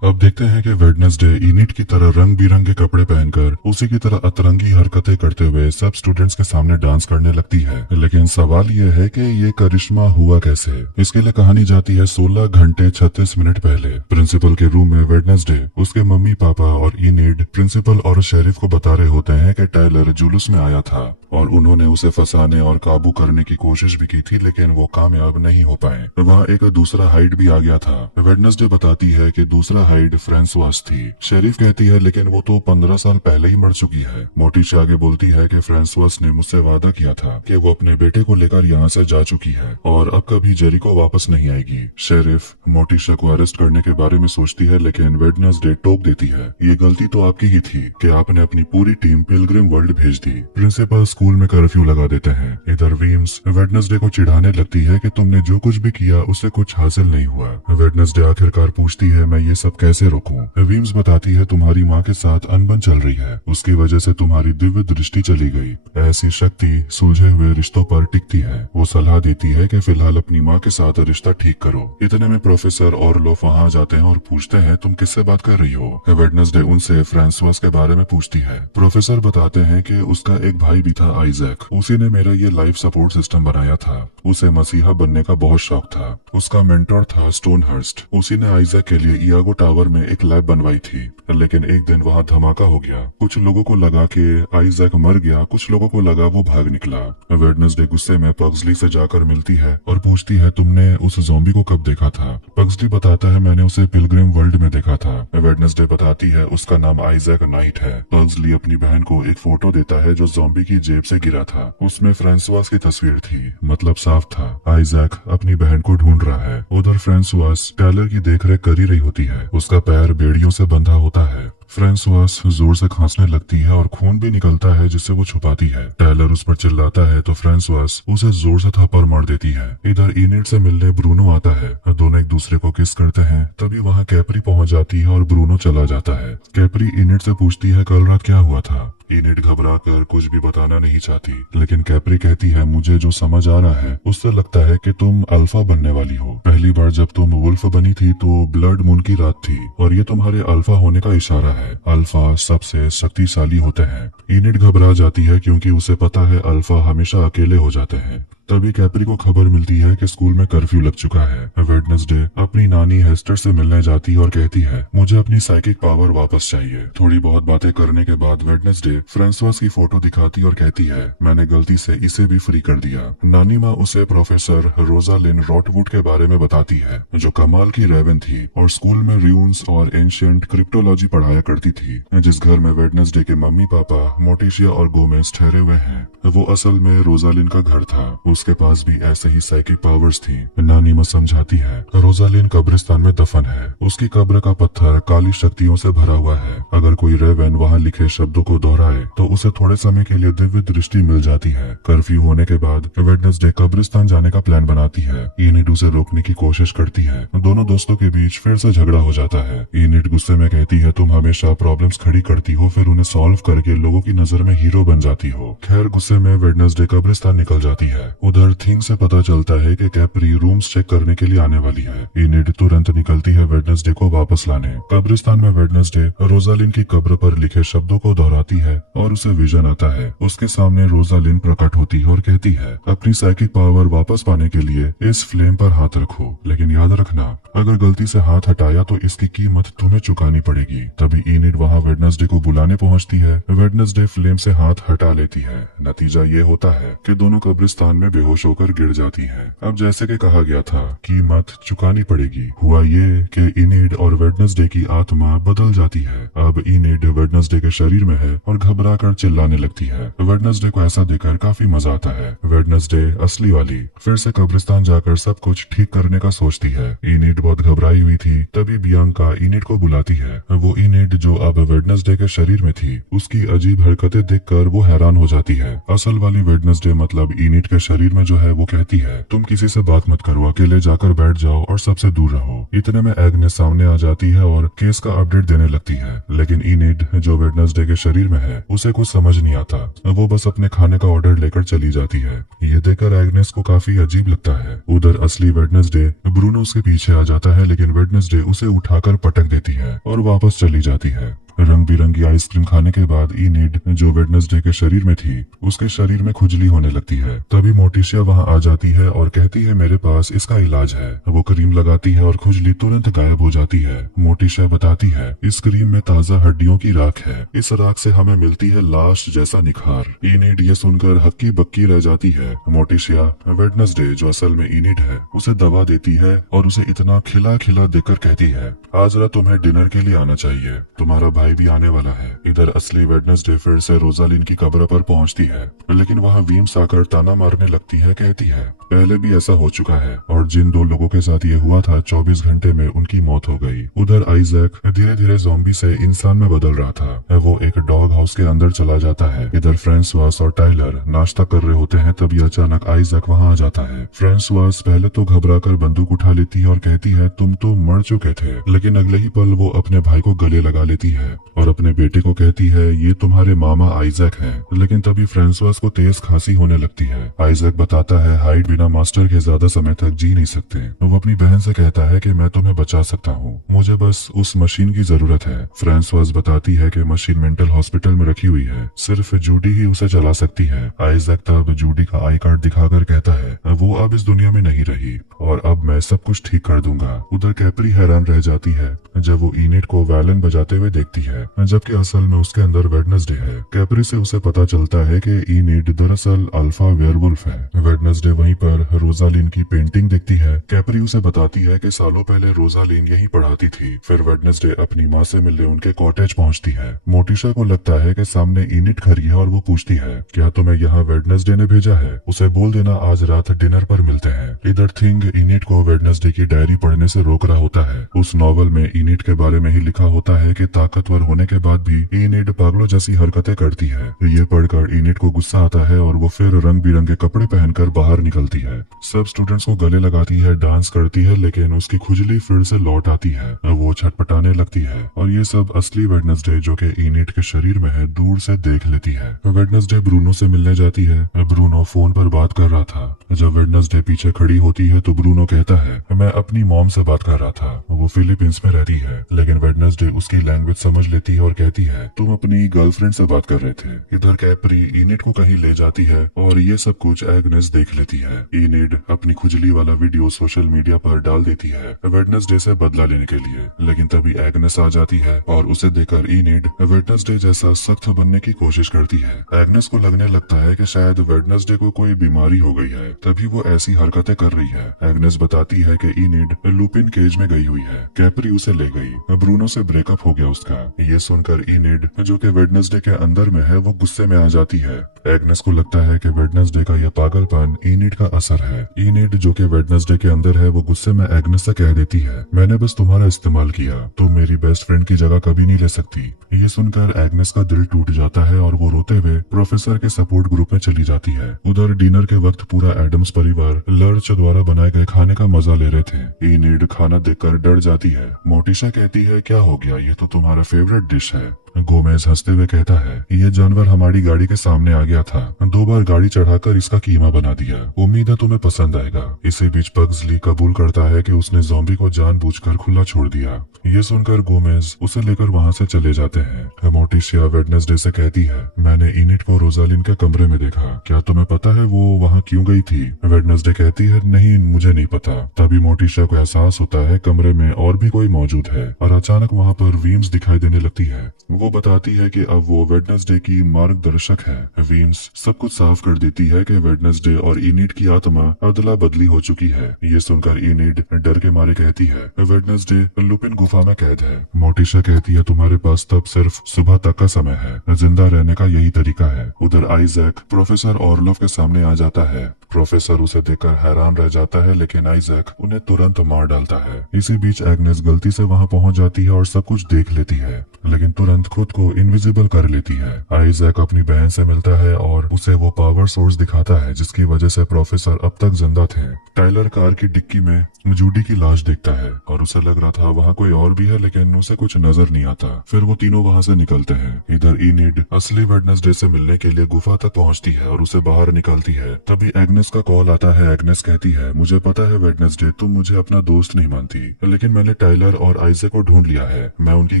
अब देखते हैं कि वेडनेसडे इनिट की तरह रंग बिरंगे कपड़े पहनकर उसी की तरह अतरंगी हरकतें करते हुए सब स्टूडेंट्स के सामने डांस करने लगती है। लेकिन सवाल यह है कि ये करिश्मा हुआ कैसे? इसके लिए कहानी जाती है 16 घंटे 36 मिनट पहले। प्रिंसिपल के रूम में वेडनेसडे, उसके मम्मी पापा और इनिड प्रिंसिपल और शेरिफ को बता रहे होते हैं कि टाइलर जुलूस में आया था और उन्होंने उसे फंसाने और काबू करने की कोशिश भी की थी, लेकिन वो कामयाब नहीं हो पाए। वहाँ एक दूसरा हाइड भी आ गया था। वेडनेसडे बताती है कि दूसरा हाइड फ्रांसवास थी। शेरिफ कहती है लेकिन वो तो 15 साल पहले ही मर चुकी है। मोटिशा आगे बोलती है कि फ्रांसवास ने मुझसे वादा किया था कि वो अपने बेटे को लेकर यहाँ से जा चुकी है और अब कभी जेरिको वापस नहीं आएगी। शेरिफ मोटिशा को अरेस्ट करने के बारे में सोचती है लेकिन वेडनेसडे टोक देती है, ये गलती तो आपकी ही थी कि आपने अपनी पूरी टीम पिलग्रिम वर्ल्ड भेज दी। प्रिंसिपल स्कूल में कर्फ्यू लगा देते हैं। इधर वीम्स वेडनेसडे को चिढ़ाने लगती है कि तुमने जो कुछ भी किया उससे कुछ हासिल नहीं हुआ। वेडनेसडे आखिरकार पूछती है मैं ये सब कैसे रोकूं? वीम्स बताती है तुम्हारी माँ के साथ अनबन चल रही है, उसकी वजह से तुम्हारी दिव्य दृष्टि चली गई। ऐसी शक्ति सुलझे हुए रिश्तों पर टिकती है। वो सलाह देती है कि फिलहाल अपनी माँ के साथ रिश्ता ठीक करो। इतने में प्रोफेसर और लोफ वहाँ जाते हैं और पूछते हैं तुम किससे बात कर रही हो? वेडनेसडे उनसे फ्रांसवास के बारे में पूछती है। प्रोफेसर बताते हैं कि उसका एक भाई भी था आइजैक, उसी ने मेरा ये लाइफ सपोर्ट सिस्टम बनाया था। उसे मसीहा बनने का बहुत शौक था। उसका मेंटर था स्टोनहर्स्ट, उसी ने आइजैक के लिए इयागो टावर में एक लैब बनवाई थी। लेकिन एक दिन वहाँ धमाका हो गया। कुछ लोगों को लगा कि आइजैक मर गया, कुछ लोगों को लगा वो भाग निकला। वेडनेसडे गुस्से में पग्सली से जाकर मिलती है और पूछती है तुमने उस ज़ॉम्बी को कब देखा था? पग्सली बताता है मैंने उसे पिलग्रिम वर्ल्ड में देखा था। वेडनेसडे बताती है उसका नाम आइजैक नाइट है। पग्सली अपनी बहन को एक फोटो देता है जो ज़ॉम्बी की जेब से गिरा था। उसमें फ्रांसवास की तस्वीर थी, मतलब साफ था आइजैक अपनी बहन को ढूंढ रहा है। उधर फ्रांसवास टेलर की देखरेख कर ही रही होती है। उसका पैर बेड़ियों से बंधा होता है। फ्रांसवास जोर से खांसने लगती है और खून भी निकलता है जिससे वो छुपाती है। टेलर उस पर चिल्लाता है तो फ्रांसवास उसे जोर से थप्पड़ मार देती है। इधर इनिड से मिलने ब्रूनो आता है। दोनों एक दूसरे को किस करते हैं। तभी वहाँ कैप्री पहुँच जाती है और ब्रूनो चला जाता है। कैप्री इनिड से पूछती है कल रात क्या हुआ था। इनिड घबरा कर कुछ भी बताना नहीं चाहती, लेकिन कैप्री कहती है मुझे जो समझ आ रहा है उससे लगता है कि तुम अल्फा बनने वाली हो। पहली बार जब तुम वुल्फ बनी थी तो ब्लड मून की रात थी और ये तुम्हारे अल्फा होने का इशारा है। अल्फा सबसे शक्तिशाली होते हैं। इनिड घबरा जाती है क्योंकि उसे पता है अल्फा हमेशा अकेले हो जाते हैं। तभी कैप्री को खबर मिलती है कि स्कूल में कर्फ्यू लग चुका है। वेडनेसडे अपनी नानी हेस्टर से मिलने जाती और कहती है मुझे अपनी साइकिक पावर वापस चाहिए। थोड़ी बहुत बातें करने के बाद वेडनेसडे फ्रांसवास की फोटो दिखाती और कहती है मैंने गलती से इसे भी फ्री कर दिया। नानी माँ उसे प्रोफेसर रोजालिन रॉटवुड के बारे में बताती है जो कमाल की रेवन थी और स्कूल में र्यून्स और एंशिएंट क्रिप्टोलॉजी पढ़ाया करती थी। जिस घर में वेडनेसडे के मम्मी पापा मोटिशिया और गोमेज ठहरे हुए हैं वो असल में रोजालिन का घर था। उसके पास भी ऐसे ही साइकिक पावर्स थी। नानी माँ समझाती है रोजालिन कब्रिस्तान में दफन है। उसकी कब्र का पत्थर काली शक्तियों से भरा हुआ है। अगर कोई रेवन वहाँ लिखे शब्दों को दोहराए तो उसे थोड़े समय के लिए दिव्य दृष्टि मिल जाती है। कर्फ्यू होने के बाद वेडनेसडे कब्रिस्तान जाने का प्लान बनाती है। इनिड उसे रोकने की कोशिश करती है। दोनों दोस्तों के बीच फिर से झगड़ा हो जाता है। इनिड गुस्से में कहती है तुम हमेशा प्रॉब्लम्स खड़ी करती हो फिर उन्हें सॉल्व करके लोगों की नजर में हीरो बन जाती हो। खैर गुस्से में वेडनेसडे कब्रिस्तान निकल जाती है। उधर थिंग से पता चलता है कि कैप्री रूम्स चेक करने के लिए आने वाली है। इनिड तुरंत निकलती है वेडनेसडे को वापस लाने। कब्रिस्तान में वेडनेसडे रोजालिन की कब्र पर लिखे शब्दों को दोहराती है और उसे विजन आता है। उसके सामने रोजालिन प्रकट होती है और कहती है अपनी साइकिक पावर वापस पाने के लिए इस फ्लेम पर हाथ रखो, लेकिन याद रखना अगर गलती से हाथ हटाया तो इसकी कीमत तुम्हें चुकानी पड़ेगी। तभी इनिड वहाँ वेडनेसडे को बुलाने पहुँचती है। वेडनेसडे फ्लेम से हाथ हटा लेती है। नतीजा ये होता है कि दोनों कब्रिस्तान में बेहोश होकर गिर जाती है। अब जैसे कि कहा गया था कीमत चुकानी पड़ेगी, हुआ ये कि इनिड और वेडनेसडे की आत्मा बदल जाती है। अब इनिड वेडनेसडे के शरीर में है और घबरा कर चिल्लाने लगती है। वेडनेसडे को ऐसा देखकर काफी मजा आता है। वेडनेसडे असली वाली फिर से कब्रिस्तान जाकर सब कुछ ठीक करने का सोचती है। इनिड बहुत घबराई हुई थी। तभी बियांका इनिड को बुलाती है। वो इनिड जो अब वेडनेसडे के शरीर में थी उसकी अजीब हरकतें देखकर वो हैरान हो जाती है। असल वाली वेडनेसडे मतलब इनिड के शरीर में जो है वो कहती है तुम किसी से बात मत करो, अकेले जाकर बैठ जाओ और सबसे दूर रहो। इतने में एग्नेस सामने आ जाती है और केस का अपडेट देने लगती है। लेकिन इनिड जो वेडनेसडे के शरीर में है उसे कुछ समझ नहीं आता। वो बस अपने खाने का ऑर्डर लेकर चली जाती है। ये देखकर एग्नेस को काफी अजीब लगता है। उधर असली वेडनेसडे ब्रूनो उसके पीछे आ जाता है लेकिन वेडनेसडे उसे उठाकर पटक देती है और वापस चली जाती है। रंग बिरंगी आइसक्रीम खाने के बाद इनिड जो वेडनेसडे के शरीर में थी उसके शरीर में खुजली होने लगती है। तभी मोर्टिशिया वहां आ जाती है और कहती है मेरे पास इसका इलाज है। वो क्रीम लगाती है और खुजली तुरंत गायब हो जाती है। मोर्टिशिया बताती है इस क्रीम में ताजा हड्डियों की राख है, इस राख से हमें मिलती है लाश जैसा निखार। इनिड ये सुनकर हक्की बक्की रह जाती है। मोर्टिशिया वेडनेसडे जो असल में इनिड है उसे दवा देती है और उसे इतना खिला खिला देकर कहती है आज रात तुम्हें डिनर के लिए आना चाहिए, तुम्हारा भाई भी आने वाला है। इधर असली वेडनेसडे फिर से रोजालिन की कब्र पर पहुंचती है, लेकिन वहां वीम्स आकर ताना मारने लगती है। कहती है पहले भी ऐसा हो चुका है और जिन 2 लोगों के साथ ये हुआ था 24 घंटे में उनकी मौत हो गई। उधर आइजैक धीरे धीरे ज़ॉम्बी से इंसान में बदल रहा था। वो एक डॉग हाउस के अंदर चला जाता है। इधर फ्रांसवास और टाइलर नाश्ता कर रहे होते हैं, तभी अचानक आइजैक वहां आ जाता है। फ्रांसवास पहले तो घबराकर बंदूक उठा लेती है और कहती है तुम तो मर चुके थे, लेकिन अगले ही पल वो अपने भाई को गले लगा लेती है और अपने बेटे को कहती है ये तुम्हारे मामा आइजैक हैं। लेकिन तभी फ्रांसवास को तेज खांसी होने लगती है। आइजैक बताता है हाइड बिना मास्टर के ज्यादा समय तक जी नहीं सकते। वो अपनी बहन से कहता है कि मैं तुम्हें बचा सकता हूँ, मुझे बस उस मशीन की जरूरत है। फ्रांसवास बताती है कि मशीन मेंटल हॉस्पिटल में रखी हुई है, सिर्फ जूडी ही उसे चला सकती है। आइजैक तब जूडी का आई कार्ड दिखाकर कहता है वो अब इस दुनिया में नहीं रही और अब मैं सब कुछ ठीक कर दूंगा। उधर कैप्री हैरान रह जाती है जब वो इनिड को वायलिन बजाते हुए देखती है, जबकि असल में उसके अंदर वेडनेसडे है। कैप्री से उसे पता चलता है कि इनिड दरअसल अल्फा वेयरवुल्फ है। वेडनेसडे वहीं पर रोजालिन की पेंटिंग देखती है। कैप्री उसे बताती है कि सालों पहले रोजालिन यहीं पढ़ाती थी। फिर वेडनेसडे अपनी माँ से मिलने उनके कॉटेज पहुंचती है। मोर्टिशिया को लगता है कि सामने इनिड खड़ी है और वो पूछती है क्या तुम्हें यहाँ वेडनेसडे ने भेजा है, उसे बोल देना आज रात डिनर पर मिलते हैं। इधर थिंग इनिड को वेडनेसडे की डायरी पढ़ने से रोक रहा होता है। उस नॉवल में इनिड के बारे में ही लिखा होता है कि ताकतवर होने के बाद भी इनिड पागलों जैसी हरकतें करती है। ये पढ़कर इनिड को गुस्सा आता है और वो फिर रंग बिरंगे कपड़े पहनकर बाहर निकलती है। सब स्टूडेंट्स को गले लगाती है, डांस करती है, लेकिन उसकी खुजली फिर से लौट आती है। वो छटपटाने लगती है और ये सब असली वेडनेसडे जो कि इनिड के शरीर में है दूर से देख लेती है। वेडनेसडे ब्रूनो से मिलने जाती है। ब्रूनो फोन पर बात कर रहा था। जब वेडनेसडे पीछे खड़ी होती है तो ब्रूनो कहता है मैं अपनी मॉम से बात कर रहा था, वो फिलीपींस में रहती है। लेकिन वेडनेसडे उसकी लैंग्वेज समझ लेती है और कहती है तुम अपनी गर्लफ्रेंड से बात कर रहे थे। इधर कैप्री इनिड को कहीं ले जाती है और ये सब कुछ एग्नेस देख लेती है। इनिड अपनी खुजली वाला वीडियो सोशल मीडिया पर डाल देती है वेडनेसडे से बदला लेने के लिए, लेकिन तभी एग्नेस आ जाती है और उसे देखकर इनिड वेडनेसडे जैसा सख्त बनने की कोशिश करती है। एग्नेस को लगने लगता है कि शायद वेडनेसडे को कोई बीमारी हो गई है, तभी वो ऐसी हरकतें कर रही है। एग्नेस बताती है कि इनिड लुपिन केज में गई हुई है, कैप्री उसे ले गई, ब्रूनो से ब्रेकअप हो गया उसका। ये सुनकर इनिड जो कि वेडनेसडे के अंदर में है वो गुस्से में आ जाती है। एग्नेस को लगता है कि वेडनेसडे का यह पागलपन इनिड का असर है। इनिड जो कि वेडनेसडे के अंदर है वो गुस्से में एग्नेस से कह देती है मैंने बस तुम्हारा इस्तेमाल किया, तुम मेरी बेस्ट फ्रेंड की जगह कभी नहीं ले सकती। ये सुनकर एग्नेस का दिल टूट जाता है और वो रोते हुए प्रोफेसर के सपोर्ट ग्रुप में चली जाती है। उधर डिनर के वक्त पूरा एडम्स परिवार लर्च द्वारा बनाए गए खाने का मजा ले रहे थे। इनिड खाना देखकर डर जाती है। मोर्टिशिया कहती है क्या हो गया, ये तो तुम्हारा फेवरेट डिश है। गोमेज हंसते हुए कहता है ये जानवर हमारी गाड़ी के सामने आ गया था, 2 बार गाड़ी चढ़ाकर इसका कीमा बना दिया, उम्मीद है तुम्हें पसंद आएगा। इसी बीच पग्सली कबूल करता है कि उसने ज़ॉम्बी को जानबूझकर खुला छोड़ दिया। ये सुनकर गोमेज उसे लेकर वहाँ से चले जाते हैं। मोर्टिशिया वेडनेसडे से कहती है मैंने इनिड को रोजालिन के कमरे में देखा, क्या तुम्हें पता है वो वहाँ क्यों गई थी? वेडनेसडे कहती है नहीं मुझे नहीं पता। तभी मोर्टिशिया को एहसास होता है कमरे में और भी कोई मौजूद है और अचानक वहाँ पर वीम्स दिखाई देने लगती है। वो बताती है कि अब वो वेडनेसडे की मार्गदर्शक है। वीम्स सब कुछ साफ कर देती है कि वेडनेसडे और इनिड की आत्मा अदला बदली हो चुकी है। ये सुनकर इनिड डर के मारे कहती है वेडनेसडे लुपिन गुफा में कैद है। मोर्टिशिया कहती है तुम्हारे पास तब सिर्फ सुबह तक का समय है, जिंदा रहने का यही तरीका है। उधर आइजैक प्रोफेसर ऑर्लोफ के सामने आ जाता है। प्रोफेसर उसे देखकर हैरान रह जाता है, लेकिन आइजैक उन्हें तुरंत मार डालता है। इसी बीच एग्नेस गलती से वहाँ पहुँच जाती है और सब कुछ देख लेती है, लेकिन तुरंत खुद को इनविजिबल कर लेती है। आइजैक अपनी बहन से मिलता है और उसे वो पावर सोर्स दिखाता है जिसकी वजह से प्रोफेसर अब तक जिंदा थे। टाइलर कार की डिक्की में जूडी की लाश देखता है और उसे लग रहा था वहाँ कोई और भी है, लेकिन उसे कुछ नजर नहीं आता। फिर वो तीनों वहाँ से निकलते हैं। इधर इनिड असली वेडनेसडे से मिलने के लिए गुफा तक पहुँचती है और उसे बाहर निकालती है। तभी एग्नेस एग्नेस का कॉल आता है। एग्नेस कहती है, मुझे पता है वेडनेसडे तुम मुझे अपना दोस्त नहीं मानती, लेकिन मैंने टाइलर और आइजैक को ढूंढ लिया है। मैं उनकी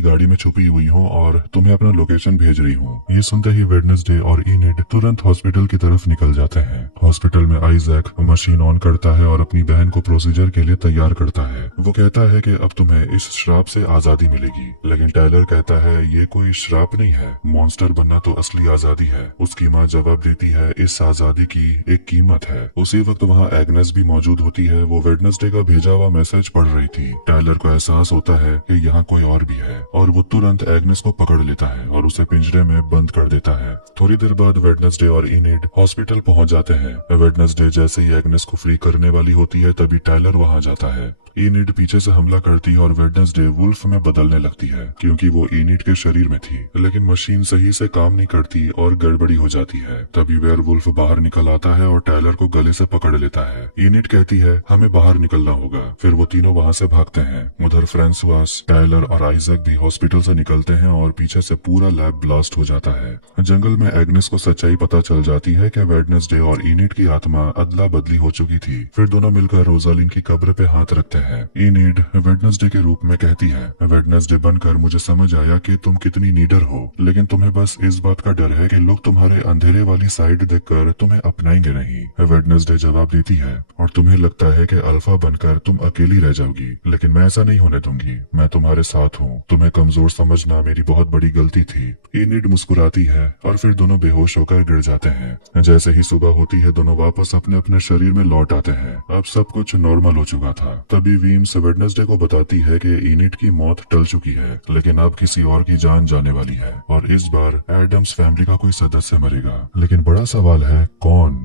गाड़ी में छुपी हुई हूँ और तुम्हें अपना लोकेशन भेज रही हूँ। ये सुनते ही वेडनेसडे और इनिड तुरंत हॉस्पिटल की तरफ निकल जाते हैं। हॉस्पिटल में आइजैक मशीन ऑन करता है और अपनी बहन को प्रोसीजर के लिए तैयार करता है। वो कहता है कि अब तुम्हें इस श्राप से आजादी मिलेगी, लेकिन टाइलर कहता है ये कोई श्राप नहीं है, मॉन्स्टर बनना तो असली आजादी है। उसकी माँ जवाब देती है, इस आजादी की एक कीमत है। उसी वक्त वहाँ एग्नेस भी मौजूद होती है। वो वेडनेसडे का भेजा हुआ मैसेज पढ़ रही थी। टाइलर को एहसास होता है कि यहाँ कोई और भी है और वो तुरंत एग्नेस को पकड़ लेता है और उसे पिंजरे में बंद कर देता है। थोड़ी देर बाद वेडनेसडे और इनिड हॉस्पिटल पहुंच जाते हैं। वेडनेसडे जैसे ही एग्नेस को फ्री करने वाली होती है तभी टाइलर वहाँ जाता है। इनिड पीछे से हमला करती है और वेडनेसडे वुल्फ में बदलने लगती है क्योंकि वो इनिड के शरीर में थी, लेकिन मशीन सही से काम नहीं करती और गड़बड़ी हो जाती है। तभी वेयरवुल्फ बाहर निकल आता है और टाइलर को गले से पकड़ लेता है। इनिड कहती है, हमें बाहर निकलना होगा। फिर वो तीनों वहाँ से भागते हैं। उधर फ्रांसवास, टाइलर और आइजैक भी हॉस्पिटल से निकलते हैं और पीछे से पूरा लैब ब्लास्ट हो जाता है। जंगल में एग्नेस को सच्चाई पता चल जाती है कि वेडनेसडे और इनिड की आत्मा अदला बदली हो चुकी थी। फिर दोनों मिलकर रोजालिन की कब्र पे हाथ रखते हैं। इनिड वेडनेसडे के रूप में कहती है, वेडनेसडे बनकर मुझे समझ आया कि तुम कितनी नीडर हो, लेकिन तुम्हें बस इस बात का डर है कि लोग तुम्हारे अंधेरे वाली साइड देखकर तुम्हें अपनाएंगे नहीं। वेडनेसडे जवाब देती है, और तुम्हें लगता है कि अल्फा बनकर तुम अकेली रह जाओगी, लेकिन मैं ऐसा नहीं होने दूंगी। मैं तुम्हारे साथ हूँ। तुम्हें कमजोर समझना मेरी बहुत बड़ी गलती थी। इनिड मुस्कुराती है और फिर दोनों बेहोश होकर गिर जाते हैं। जैसे ही सुबह होती है दोनों वापस अपने अपने शरीर में लौट आते हैं। अब सब कुछ नॉर्मल हो चुका था। तभी वीम्स वेडनेसडे को बताती है कि इनिड की मौत टल चुकी है, लेकिन अब किसी और की जान जाने वाली है और इस बार एडम्स फैमिली का कोई सदस्य मरेगा। लेकिन बड़ा सवाल है, कौन?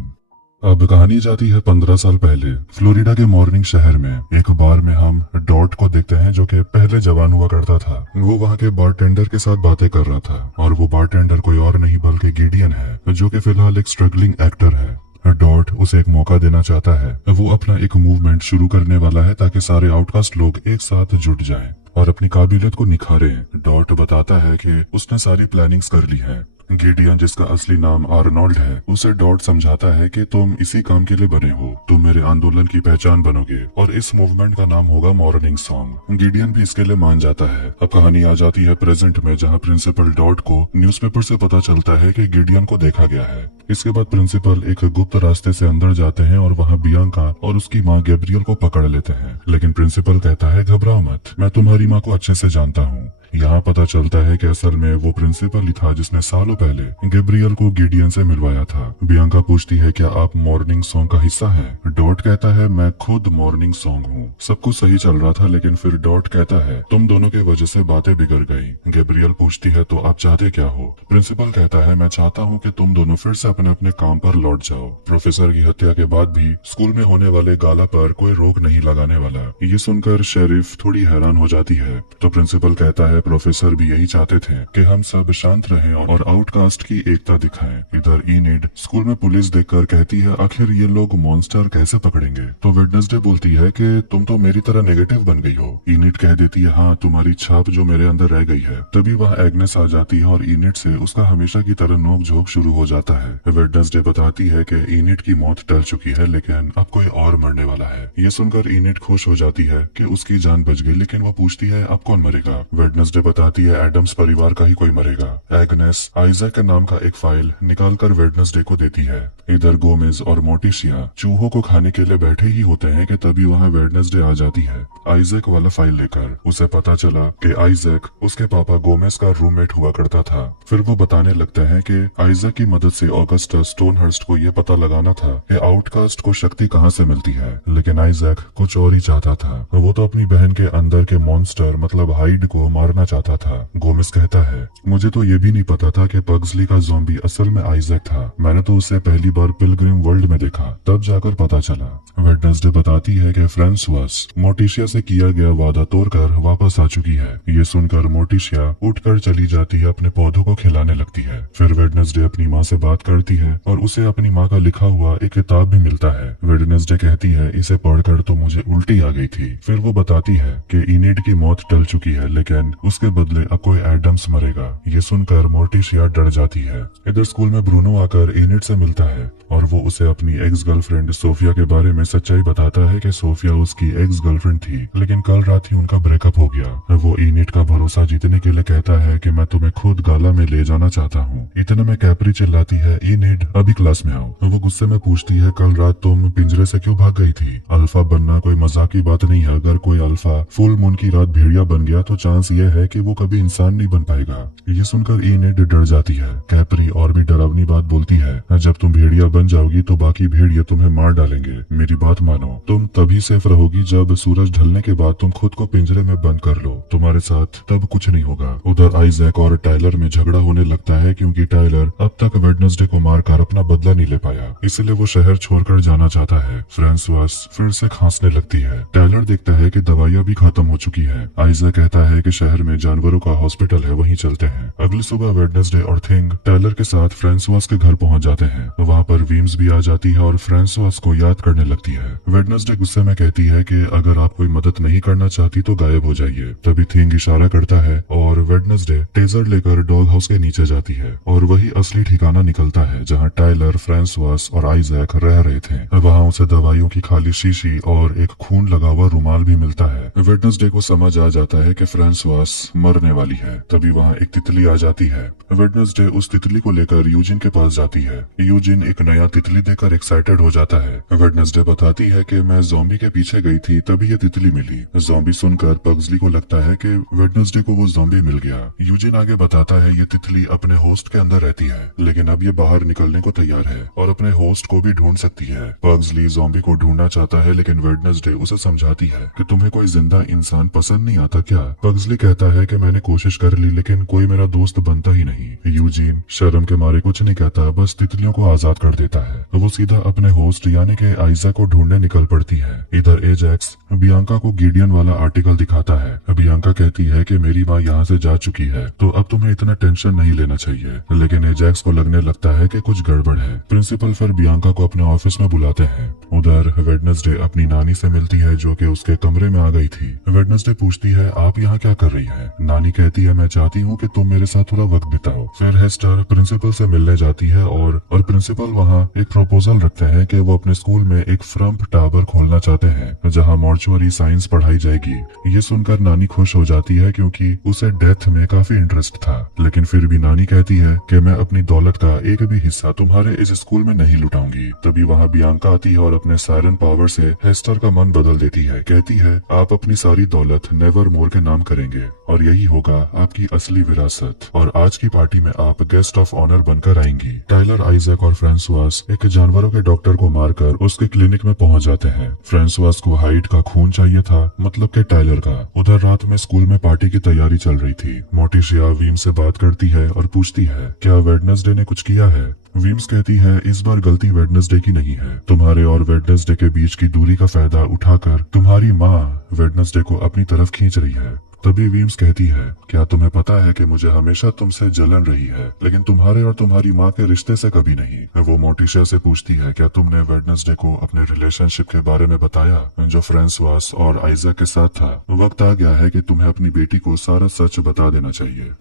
अब कहानी जाती है 15 साल पहले। फ्लोरिडा के मॉर्निंग शहर में एक बार में हम डॉट को देखते हैं जो कि पहले जवान हुआ करता था। वो वहाँ के बारटेंडर के साथ बातें कर रहा था और वो बारटेंडर कोई और नहीं बल्कि गिडियन है, जो कि फिलहाल एक स्ट्रगलिंग एक्टर है। डॉट उसे एक मौका देना चाहता है। वो अपना एक मूवमेंट शुरू करने वाला है ताकि सारे आउटकास्ट लोग एक साथ जुट जाएं और अपनी काबिलियत को निखारें। डॉट बताता है कि उसने सारी प्लानिंग्स कर ली है। गिडियन, जिसका असली नाम आर्नोल्ड है, उसे डॉट समझाता है कि तुम इसी काम के लिए बने हो, तुम मेरे आंदोलन की पहचान बनोगे और इस मूवमेंट का नाम होगा मॉर्निंग सॉन्ग। गिडियन भी इसके लिए मान जाता है। अब कहानी आ जाती है प्रेजेंट में, जहाँ प्रिंसिपल डॉट को न्यूज़पेपर से पता चलता है कि गिडियन को देखा गया है। इसके बाद प्रिंसिपल एक गुप्त रास्ते से अंदर जाते हैं और वहाँ बियांका और उसकी माँ गैब्रियल को पकड़ लेते हैं, लेकिन प्रिंसिपल कहता है, घबराओ मत, मैं तुम्हारी माँ को अच्छे से जानता हूँ। यहाँ पता चलता है कि असल में वो प्रिंसिपल ही था जिसने सालों पहले गैब्रियल को गिडियन से मिलवाया था। बियांका पूछती है, क्या आप मॉर्निंग सॉन्ग का हिस्सा हैं? डॉट कहता है, मैं खुद मॉर्निंग सॉन्ग हूँ। सब कुछ सही चल रहा था, लेकिन फिर डॉट कहता है, तुम दोनों के वजह से बातें बिगड़ गई। गैब्रियल पूछती है, तो आप चाहते क्या हो? प्रिंसिपल कहता है, मैं चाहता हूँ कि तुम दोनों फिर से अपने अपने काम पर लौट जाओ। प्रोफेसर की हत्या के बाद भी स्कूल में होने वाले गाला पर कोई रोक नहीं लगाने वाला। ये सुनकर शेरिफ थोड़ी हैरान हो जाती है। तो प्रिंसिपल कहता है, प्रोफेसर भी यही चाहते थे कि हम सब शांत रहें और आउटकास्ट की एकता दिखाएं। इधर इनिड स्कूल में पुलिस देखकर कहती है, आखिर ये लोग मॉन्स्टर कैसे पकड़ेंगे? तो वेडनेसडे बोलती है कि तुम तो मेरी तरह नेगेटिव बन गई हो। इनिड कह देती है, हाँ, तुम्हारी छाप जो मेरे अंदर रह गई है। तभी वहाँ एग्नेस आ जाती है और इनिड से उसका हमेशा की तरह नोक झोंक शुरू हो जाता है। वेडनेसडे बताती है कि इनिड की मौत टल चुकी है, लेकिन अब कोई और मरने वाला है। ये सुनकर इनिड खुश हो जाती है कि उसकी जान बच गई, लेकिन वो पूछती है, अब कौन मरेगा? वेडनेसडे बताती है, एडम्स परिवार का ही कोई मरेगा। एग्नेस आइजैक के नाम का एक फाइल निकालकर वेडनेसडे को देती है। इधर गोमेज और मोटिशिया चूहों को खाने के लिए बैठे ही होते हैं कि तभी वहाँ वेडनेसडे आ जाती है आइजैक वाला फाइल लेकर। उसे पता चला कि आइजैक उसके पापा गोमेज का रूममेट हुआ करता था। फिर वो बताने लगते हैं कि आइजैक की मदद से ऑगस्टस स्टोनहर्स्ट को ये पता लगाना था कि आउटकास्ट को शक्ति कहाँ से मिलती है, लेकिन आइजैक कुछ और ही चाहता था। वो तो अपनी बहन के अंदर के मॉन्स्टर मतलब हाइड को मारना चाहता था। गोमेज कहता है, मुझे तो ये भी नहीं पता था कि पग्सली का ज़ॉम्बी असल में आइजैक था। मैंने तो उसे पहली बार पिलग्रिम वर्ल्ड में देखा, तब जाकर पता चला। वेडनेसडे बताती है कि फ्रांसवास मोटिशिया से किया गया वादा तोड़कर वापस आ चुकी है। ये सुनकर मोटिशिया उठकर चली जाती है, अपने पौधों को खिलाने लगती है। फिर वेडनेसडे अपनी माँ से बात करती है और उसे अपनी माँ का लिखा हुआ एक किताब भी मिलता है। वेडनेसडे कहती है, इसे पढ़कर तो मुझे उल्टी आ गई थी। फिर वो बताती है कि इनिड की मौत टल चुकी है, लेकिन उसके बदले अब कोई एडम्स मरेगा। ये सुनकर मोर्टिशिया डर जाती है। इधर स्कूल में ब्रूनो आकर इनिड से मिलता है। और वो उसे अपनी एक्स गर्लफ्रेंड सोफिया के बारे में सच्चाई बताता है कि सोफिया उसकी एक्स गर्लफ्रेंड थी, लेकिन कल रात ही उनका ब्रेकअप हो गया। वो इनिड का भरोसा जीतने के लिए कहता है कि मैं तुम्हें खुद गाला में ले जाना चाहता हूँ। इतने में कैप्री चिल्लाती है, इनिड अभी क्लास में आओ। वो गुस्से में पूछती है, कल रात तुम पिंजरे से क्यों भाग गई थी? अल्फा बनना कोई मजाक की बात नहीं है। अगर कोई अल्फा फुल मून की रात भेड़िया बन गया तो चांस ये है कि वो कभी इंसान नहीं बन पाएगा। ये सुनकर इनिड डर जाती है। कैप्री और भी डरावनी बात बोलती है, जब तुम भेड़िया बन जाओगी तो बाकी भेड़िए तुम्हें मार डालेंगे। मेरी बात मानो, तुम तभी सेफ रहोगी जब सूरज ढलने के बाद तुम खुद को पिंजरे में बंद कर लो। तुम्हारे साथ तब कुछ नहीं होगा। उधर आइजैक और टाइलर में झगड़ा होने लगता है क्योंकि टाइलर अब तक वेडनेसडे को मारकर अपना बदला नहीं ले पाया, इसलिए वो शहर छोड़कर जाना चाहता है। फ्रांसवास फिर से खांसने लगती है। टाइलर देखता है कि दवाइयां भी खत्म हो चुकी है। आइजैक कहता है कि शहर में जानवरों का हॉस्पिटल है, वहीं चलते हैं। अगली सुबह वेडनेसडे और थिंग टाइलर के साथ फ्रांसवास के घर पहुंच जाते हैं। वहाँ पर वीम्स भी आ जाती है और फ्रांसवास को याद करने लगती है। वेडनेसडे गुस्से में कहती है कि अगर आप कोई मदद नहीं करना चाहती तो गायब हो जाइए। तभी थिंग इशारा करता है और वेडनेसडे टेजर लेकर डॉग हाउस के नीचे जाती है और वही असली ठिकाना निकलता है जहाँ टाइलर, फ्रांसवास और आइजैक रह रहे थे। वहाँ उसे दवाइयों की खाली शीशी और एक खून लगा हुआ रुमाल भी मिलता है। वेडनेसडे को समझ आ जाता है कि फ्रांसवास मरने वाली है। तभी वहाँ एक तितली आ जाती है। वेडनेसडे उस तितली को लेकर यूजिन के पास जाती है। यूजिन एक नया तितली देखकर एक्साइटेड हो जाता है। वेडनेसडे बताती है कि मैं ज़ॉम्बी के पीछे गई थी तभी ये तितली मिली। ज़ॉम्बी सुनकर पग्सली को लगता है कि वेडनेसडे को वो ज़ॉम्बी मिल गया। यूजिन आगे बताता है ये तितली अपने होस्ट के अंदर रहती है, लेकिन अब ये बाहर निकलने को तैयार है और अपने होस्ट को भी ढूंढ सकती है। पग्सली ज़ॉम्बी को ढूंढना चाहता है, लेकिन वेडनेसडे उसे समझाती है कि तुम्हें कोई जिंदा इंसान पसंद नहीं आता क्या? पग्सली कहता है कि मैंने कोशिश कर ली लेकिन कोई मेरा दोस्त बनता ही नहीं। यूजिन शर्म के मारे कुछ नहीं कहता, बस तितलियों को आजाद कर देता है। तो वो सीधा अपने होस्ट यानी कि आइजा को ढूंढने निकल पड़ती है। इधर एजैक्स बियांका को गिडियन वाला आर्टिकल दिखाता है। बियांका कहती है कि मेरी माँ यहाँ से जा चुकी है तो अब तुम्हें इतना टेंशन नहीं लेना चाहिए, लेकिन एजैक्स को लगने लगता है कि कुछ गड़बड़ है। प्रिंसिपल फिर बियांका को अपने ऑफिस में बुलाते हैं। उधर वेडनेसडे अपनी नानी से मिलती है जो कि उसके कमरे में आ गई थी। वेडनेसडे पूछती है, आप यहाँ क्या कर रही है? नानी कहती है, मैं चाहती हूँ कि तुम मेरे साथ थोड़ा वक्त बिताओ। फिर हेस्टर प्रिंसिपल से मिलने जाती है और प्रिंसिपल वहाँ एक प्रपोजल रखते हैं कि वो अपने स्कूल में एक फ्रम्प टावर खोलना चाहते हैं जहाँ मॉर्चुअरी साइंस पढ़ाई जाएगी। ये सुनकर नानी खुश हो जाती है क्योंकि उसे डेथ में काफी इंटरेस्ट था, लेकिन फिर भी नानी कहती है कि मैं अपनी दौलत का एक भी हिस्सा तुम्हारे इस स्कूल में नहीं लुटाऊंगी। तभी वहाँ बियांका आती है और अपने सायरन पावर से हेस्टर का मन बदल देती है। कहती है, आप अपनी सारी दौलत नेवर मोर के नाम करेंगे और यही होगा आपकी असली विरासत, और आज की पार्टी में आप गेस्ट ऑफ ऑनर बनकर आएंगी। टाइलर, आइजैक और फ्रांसवास एक जानवरों के डॉक्टर को मारकर उसके क्लिनिक में पहुंच जाते हैं। फ्रांसवास को हाइड का खून चाहिए था, मतलब के टाइलर का। उधर रात में स्कूल में पार्टी की तैयारी चल रही थी। मोटिशिया वीम से बात करती है और पूछती है, क्या वेडनेसडे ने कुछ किया है? वीम्स कहती है, इस बार गलती वेडनेसडे की नहीं है। तुम्हारे और वेडनेसडे के बीच की दूरी का फायदा उठाकर तुम्हारी माँ वेडनेसडे को अपनी तरफ खींच रही है। तभी वीम्स कहती है, क्या तुम्हें पता है कि मुझे हमेशा तुमसे जलन रही है, लेकिन तुम्हारे और तुम्हारी माँ के रिश्ते से कभी नहीं। वो मोटिशिया से पूछती है, क्या तुमने वेडनेसडे को अपने रिलेशनशिप के बारे में बताया जो फ्रांसवास और आइजैक के साथ था? वक्त आ गया है कि तुम्हें अपनी बेटी को सारा सच बता देना चाहिए।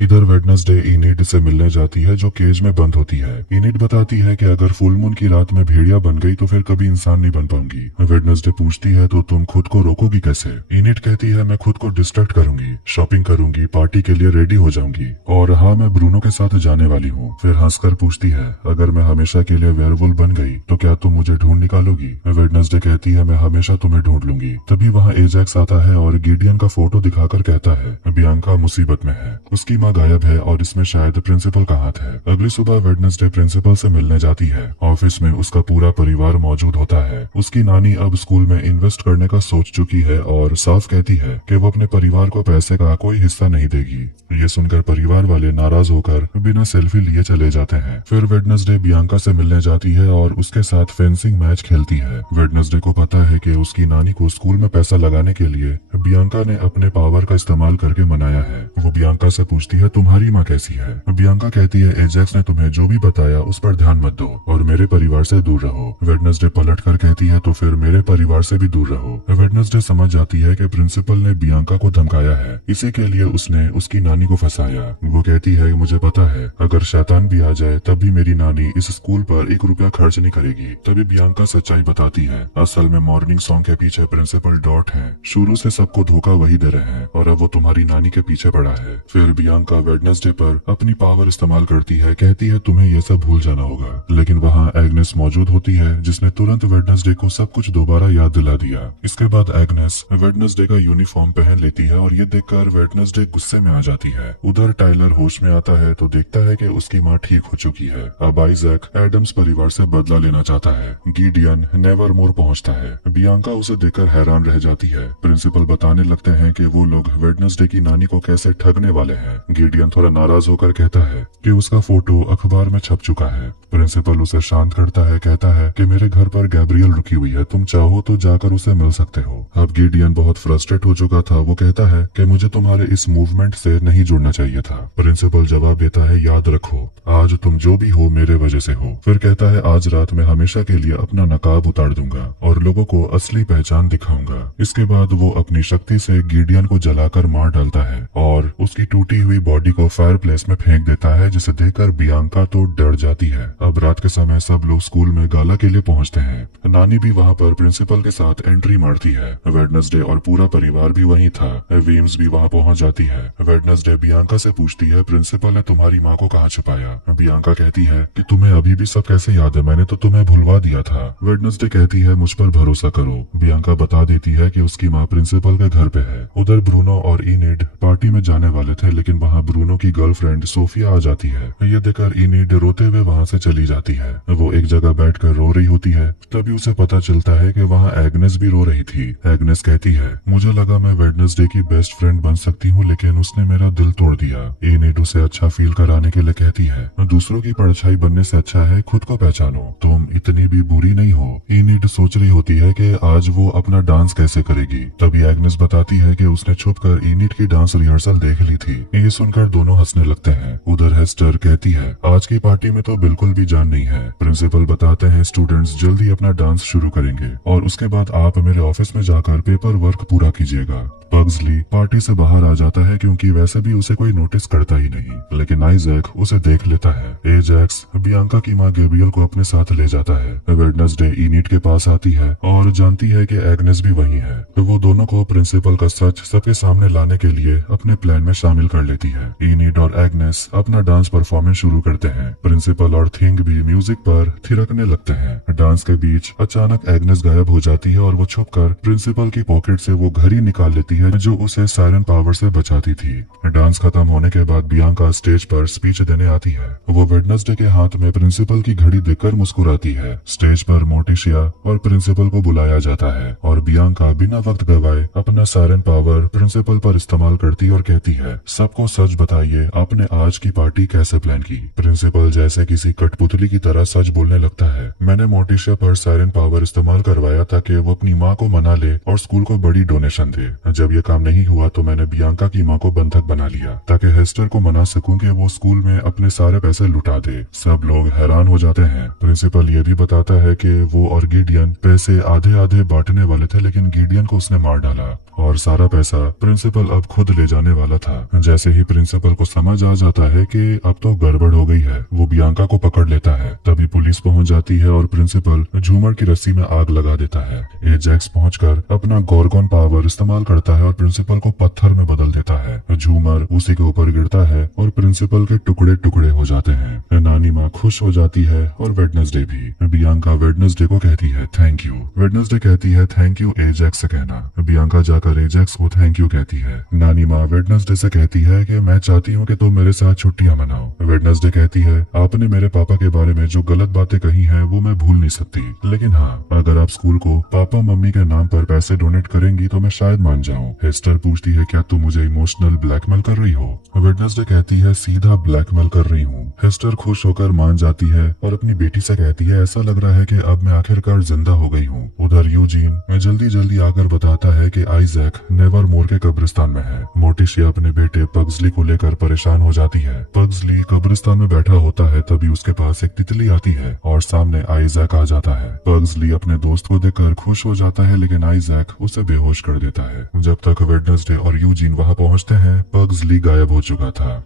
इधर वेडनेसडे इनिड से मिलने जाती है जो केज में बंद होती है। इनिड बताती है कि अगर फुल मून की रात में भेड़िया बन गई तो फिर कभी इंसान नहीं बन पाऊंगी। वेडनेसडे पूछती है, तो तुम खुद को रोकोगी कैसे? इनिड कहती है, मैं खुद को डिस्ट्रैक्ट करूंगी, शॉपिंग करूंगी, पार्टी के लिए रेडी हो जाऊंगी, और हाँ, मैं ब्रूनो के साथ जाने वाली हूँ। फिर हंसकर पूछती है, अगर मैं हमेशा के लिए वेयरवुल्फ बन गई तो क्या तुम मुझे ढूंढ निकालोगी? वेडनेसडे कहती है, मैं हमेशा तुम्हें ढूंढ लूंगी। तभी वहाँ एजैक्स आता है और गिडियन का फोटो दिखाकर कहता है, बियांका मुसीबत में है, उसकी माँ गायब है और इसमें शायद प्रिंसिपल का हाथ है। अगली सुबह वेडनेसडे प्रिंसिपल से मिलने जाती है। ऑफिस में उसका पूरा परिवार मौजूद होता है। उसकी नानी अब स्कूल में इन्वेस्ट करने का सोच चुकी है और साफ कहती है कि वो अपने परिवार को पैसे का कोई हिस्सा नहीं देगी। ये सुनकर परिवार वाले नाराज होकर बिना सेल्फी लिए चले जाते हैं। फिर वेडनेसडे बियांका से मिलने जाती है और उसके साथ फेंसिंग मैच खेलती है। वेडनेसडे को पता है कि उसकी नानी को स्कूल में पैसा लगाने के लिए बियांका ने अपने पावर का इस्तेमाल करके मनाया है। वो बियांका से पूछती पूछती है तुम्हारी माँ कैसी है। बियांका कहती है एजेक्स ने तुम्हें जो भी बताया उस पर ध्यान मत दो और मेरे परिवार से दूर रहो। वेडनेसडे पलट कर कहती है तो फिर मेरे परिवार से भी दूर रहो। वेडनेसडे समझ जाती है कि प्रिंसिपल ने बियांका को धमकाया है, इसी के लिए उसने उसकी नानी को फंसाया। वो कहती है मुझे पता है अगर शैतान भी आ जाए तब भी मेरी नानी इस स्कूल पर 1 रुपया खर्च नहीं करेगी। तभी बियांका सच्चाई बताती है असल में मॉर्निंग सॉन्ग के पीछे प्रिंसिपल डॉट है, शुरू से सबको धोखा वही दे रहे हैं और अब वो तुम्हारी नानी के पीछे पड़ा है। फिर बियांका वेडनेसडे पर अपनी पावर इस्तेमाल करती है, कहती है तुम्हें ये सब भूल जाना होगा। लेकिन वहाँ एग्नेस मौजूद होती है जिसने तुरंत वेडनेसडे को सब कुछ दोबारा याद दिला दिया। इसके बाद एग्नेस वेडनेसडे का यूनिफॉर्म पहन लेती है और ये देखकर वेडनेसडे गुस्से में आ जाती है। उधर टाइलर होश में आता है तो देखता है कि उसकी माँ ठीक हो चुकी है। अब आइजैक एडम्स परिवार से बदला लेना चाहता है। गिडियन नेवरमोर पहुंचता है। बियांका उसे देखकर हैरान रह जाती है। प्रिंसिपल बताने लगते हैं कि वो लोग वेडनेसडे की नानी को कैसे ठगने वाले हैं। गिडियन थोड़ा नाराज होकर कहता है कि उसका फोटो अखबार में छप चुका है। प्रिंसिपल उसे शांत करता है, कहता है कि मेरे घर पर गैब्रियल रुकी हुई है, तुम चाहो तो जाकर उसे मिल सकते हो। अब गिडियन बहुत फ्रस्ट्रेट हो चुका था। वो कहता है कि मुझे तुम्हारे इस मूवमेंट से नहीं जुड़ना चाहिए था। प्रिंसिपल जवाब देता है याद रखो आज तुम जो भी हो मेरे वजह से हो। फिर कहता है आज रात में हमेशा के लिए अपना नकाब उतार दूंगा और लोगों को असली पहचान दिखाऊंगा। इसके बाद वो अपनी शक्ति से गिडियन को जलाकर मार डालता है और उसकी टूटी हुई बॉडी को फायर प्लेस में फेंक देता है, जिसे देखकर बियांका तो डर जाती है। अब रात के समय सब लोग स्कूल में गाला के लिए पहुंचते हैं। नानी भी वहाँ पर प्रिंसिपल के साथ एंट्री मारती है। वेडनेसडे और पूरा परिवार भी वहीं था। वीम्स भी वहाँ पहुंच जाती है। वेडनेसडे बियांका से पूछती है प्रिंसिपल ने तुम्हारी माँ को कहाँ छुपाया। बियांका कहती है कि तुम्हें अभी भी सब कैसे याद है, मैंने तो तुम्हें भुलवा दिया था। वेडनेसडे कहती है मुझ पर भरोसा करो। बियांका बता देती है कि उसकी माँ प्रिंसिपल के घर पे है। उधर ब्रूनो और इनिड पार्टी में जाने वाले थे, लेकिन वहाँ ब्रूनो की गर्लफ्रेंड सोफिया आ जाती है। ये देखकर इनिड रोते हुए वहाँ से चली जाती है। वो एक जगह बैठकर रो रही होती है। तभी उसे पता चलता है कि वहाँ एग्नेस भी रो रही थी। एग्नेस कहती है मुझे लगा मैं वेडनेसडे की बेस्ट फ्रेंड बन सकती हूँ, लेकिन उसने मेरा दिल तोड़ दिया। इनिड उसे अच्छा फील कराने के लिए कहती है दूसरों की परछाई बनने से अच्छा है खुद को पहचानो, तुम इतनी भी बुरी नहीं हो। इनिड सोच रही होती है कि आज वो अपना डांस कैसे करेगी। तभी एग्नेस बताती है कि उसने छुपकर इनिड की डांस रिहर्सल देख ली थी। ये सुनकर दोनों हंसने लगते हैं। उधर हेस्टर कहती है आज की पार्टी में तो बिल्कुल भी जान नहीं है। प्रिंसिपल बताते हैं स्टूडेंट्स जल्दी अपना डांस शुरू करेंगे और उसके बाद आप मेरे ऑफिस में जाकर पेपर वर्क पूरा कीजिएगा। पग्सली पार्टी से बाहर आ जाता है क्योंकि वैसे भी उसे कोई नोटिस करता ही नहीं, लेकिन आइजैक उसे देख लेता है। एजैक्स बियांका की माँ गैब्रियल को अपने साथ ले जाता है। वेडनेसडे इनिड के पास आती है और जानती है कि एग्नेस भी वहीं है। वो दोनों को प्रिंसिपल का सच सबके सामने लाने के लिए अपने प्लान में शामिल कर लेती है। इनिड और एग्नेस अपना डांस परफॉर्मेंस शुरू करते हैं। प्रिंसिपल और थिंग भी म्यूजिक पर थिरकने लगते हैं। डांस के बीच अचानक एग्नेस गायब हो जाती है और वो छुपकर प्रिंसिपल की पॉकेट से वो घड़ी निकाल लेती है जो उसे सायरन पावर से बचाती थी। डांस खत्म होने के बाद बियांका स्टेज पर स्पीच देने आती है। वो वेडनेसडे के हाथ में प्रिंसिपल की घड़ी देखकर मुस्कुराती है। स्टेज पर मोटिशिया और प्रिंसिपल को बुलाया जाता है और बियांका बिना वक्त गवाए अपना सायरन पावर प्रिंसिपल पर इस्तेमाल करती और कहती है सबको सच बताइए आपने आज की पार्टी कैसे प्लान की। प्रिंसिपल जैसे किसी कठपुतली की तरह सच बोलने लगता है मैंने मोटिशिया पर सायरन पावर इस्तेमाल करवाया ताकि वो अपनी माँ को मना ले और स्कूल को बड़ी डोनेशन दे। जब ये काम नहीं हुआ तो मैंने बियांका की माँ को बंधक बना लिया ताकि हेस्टर को मना सकूं कि वो स्कूल में अपने सारे पैसे लुटा दे। सब लोग हैरान हो जाते हैं। प्रिंसिपल ये भी बताता है कि वो और गिडियन पैसे आधे आधे बांटने वाले थे, लेकिन गिडियन को उसने मार डाला और सारा पैसा प्रिंसिपल अब खुद ले जाने वाला था। जैसे ही प्रिंसिपल को समझ आ जाता है कि अब तो गड़बड़ हो गई है, वो बियांका को पकड़ लेता है। तभी पुलिस पहुंच जाती है और प्रिंसिपल झूमर की रस्सी में आग लगा देता है। एजैक्स पहुंचकर अपना गॉर्गन पावर इस्तेमाल करता है और प्रिंसिपल को पत्थर में बदल देता है। झूमर उसी के ऊपर गिरता है और प्रिंसिपल के टुकड़े टुकड़े हो जाते हैं। नानी माँ खुश हो जाती है और वेडनेसडे भी। बियांका वेडनेसडे को कहती है थैंक यू। वेडनेसडे कहती है थैंक यू एजैक्स से कहना। बियांका जाकर एजैक्स को थैंक यू कहती है। नानी माँ वेडनेसडे से कहती है कि मैं चाहती हूँ कि तुम मेरे साथ छुट्टियाँ मनाओ। वेडनेसडे कहती है आपने मेरे पापा के बारे में जो गलत बातें कही हैं वो मैं भूल नहीं सकती, लेकिन हाँ अगर आप स्कूल को पापा मम्मी के नाम पर पैसे डोनेट करेंगी तो मैं शायद मान जाऊँ। हेस्टर पूछती है क्या तुम मुझे इमोशनल ब्लैकमेल कर रही हो। वेडनेसडे कहती है सीधा ब्लैकमेल कर रही हूँ। हेस्टर खुश होकर मान जाती है और अपनी बेटी से कहती है ऐसा लग रहा है कि अब मैं आखिरकार जिंदा हो गई हूँ। उधर यूजीन मैं जल्दी आकर बताता है कि आइजैक नेवरमोर के कब्रिस्तान में है। मोटिशिया अपने बेटे पग्सली पगजली को लेकर परेशान हो जाती है। पगजली कब्रिस्तान में बैठा होता है, तभी उसके पास एक तितली आती है और सामने आइजैक आ जाता है। पगजली अपने दोस्त को देखकर खुश हो जाता है, लेकिन आइजैक उसे बेहोश कर देता है। जब तक वेडनेसडे और यूजीन वहां पहुंचते हैं, पगजली गायब हो चुका था।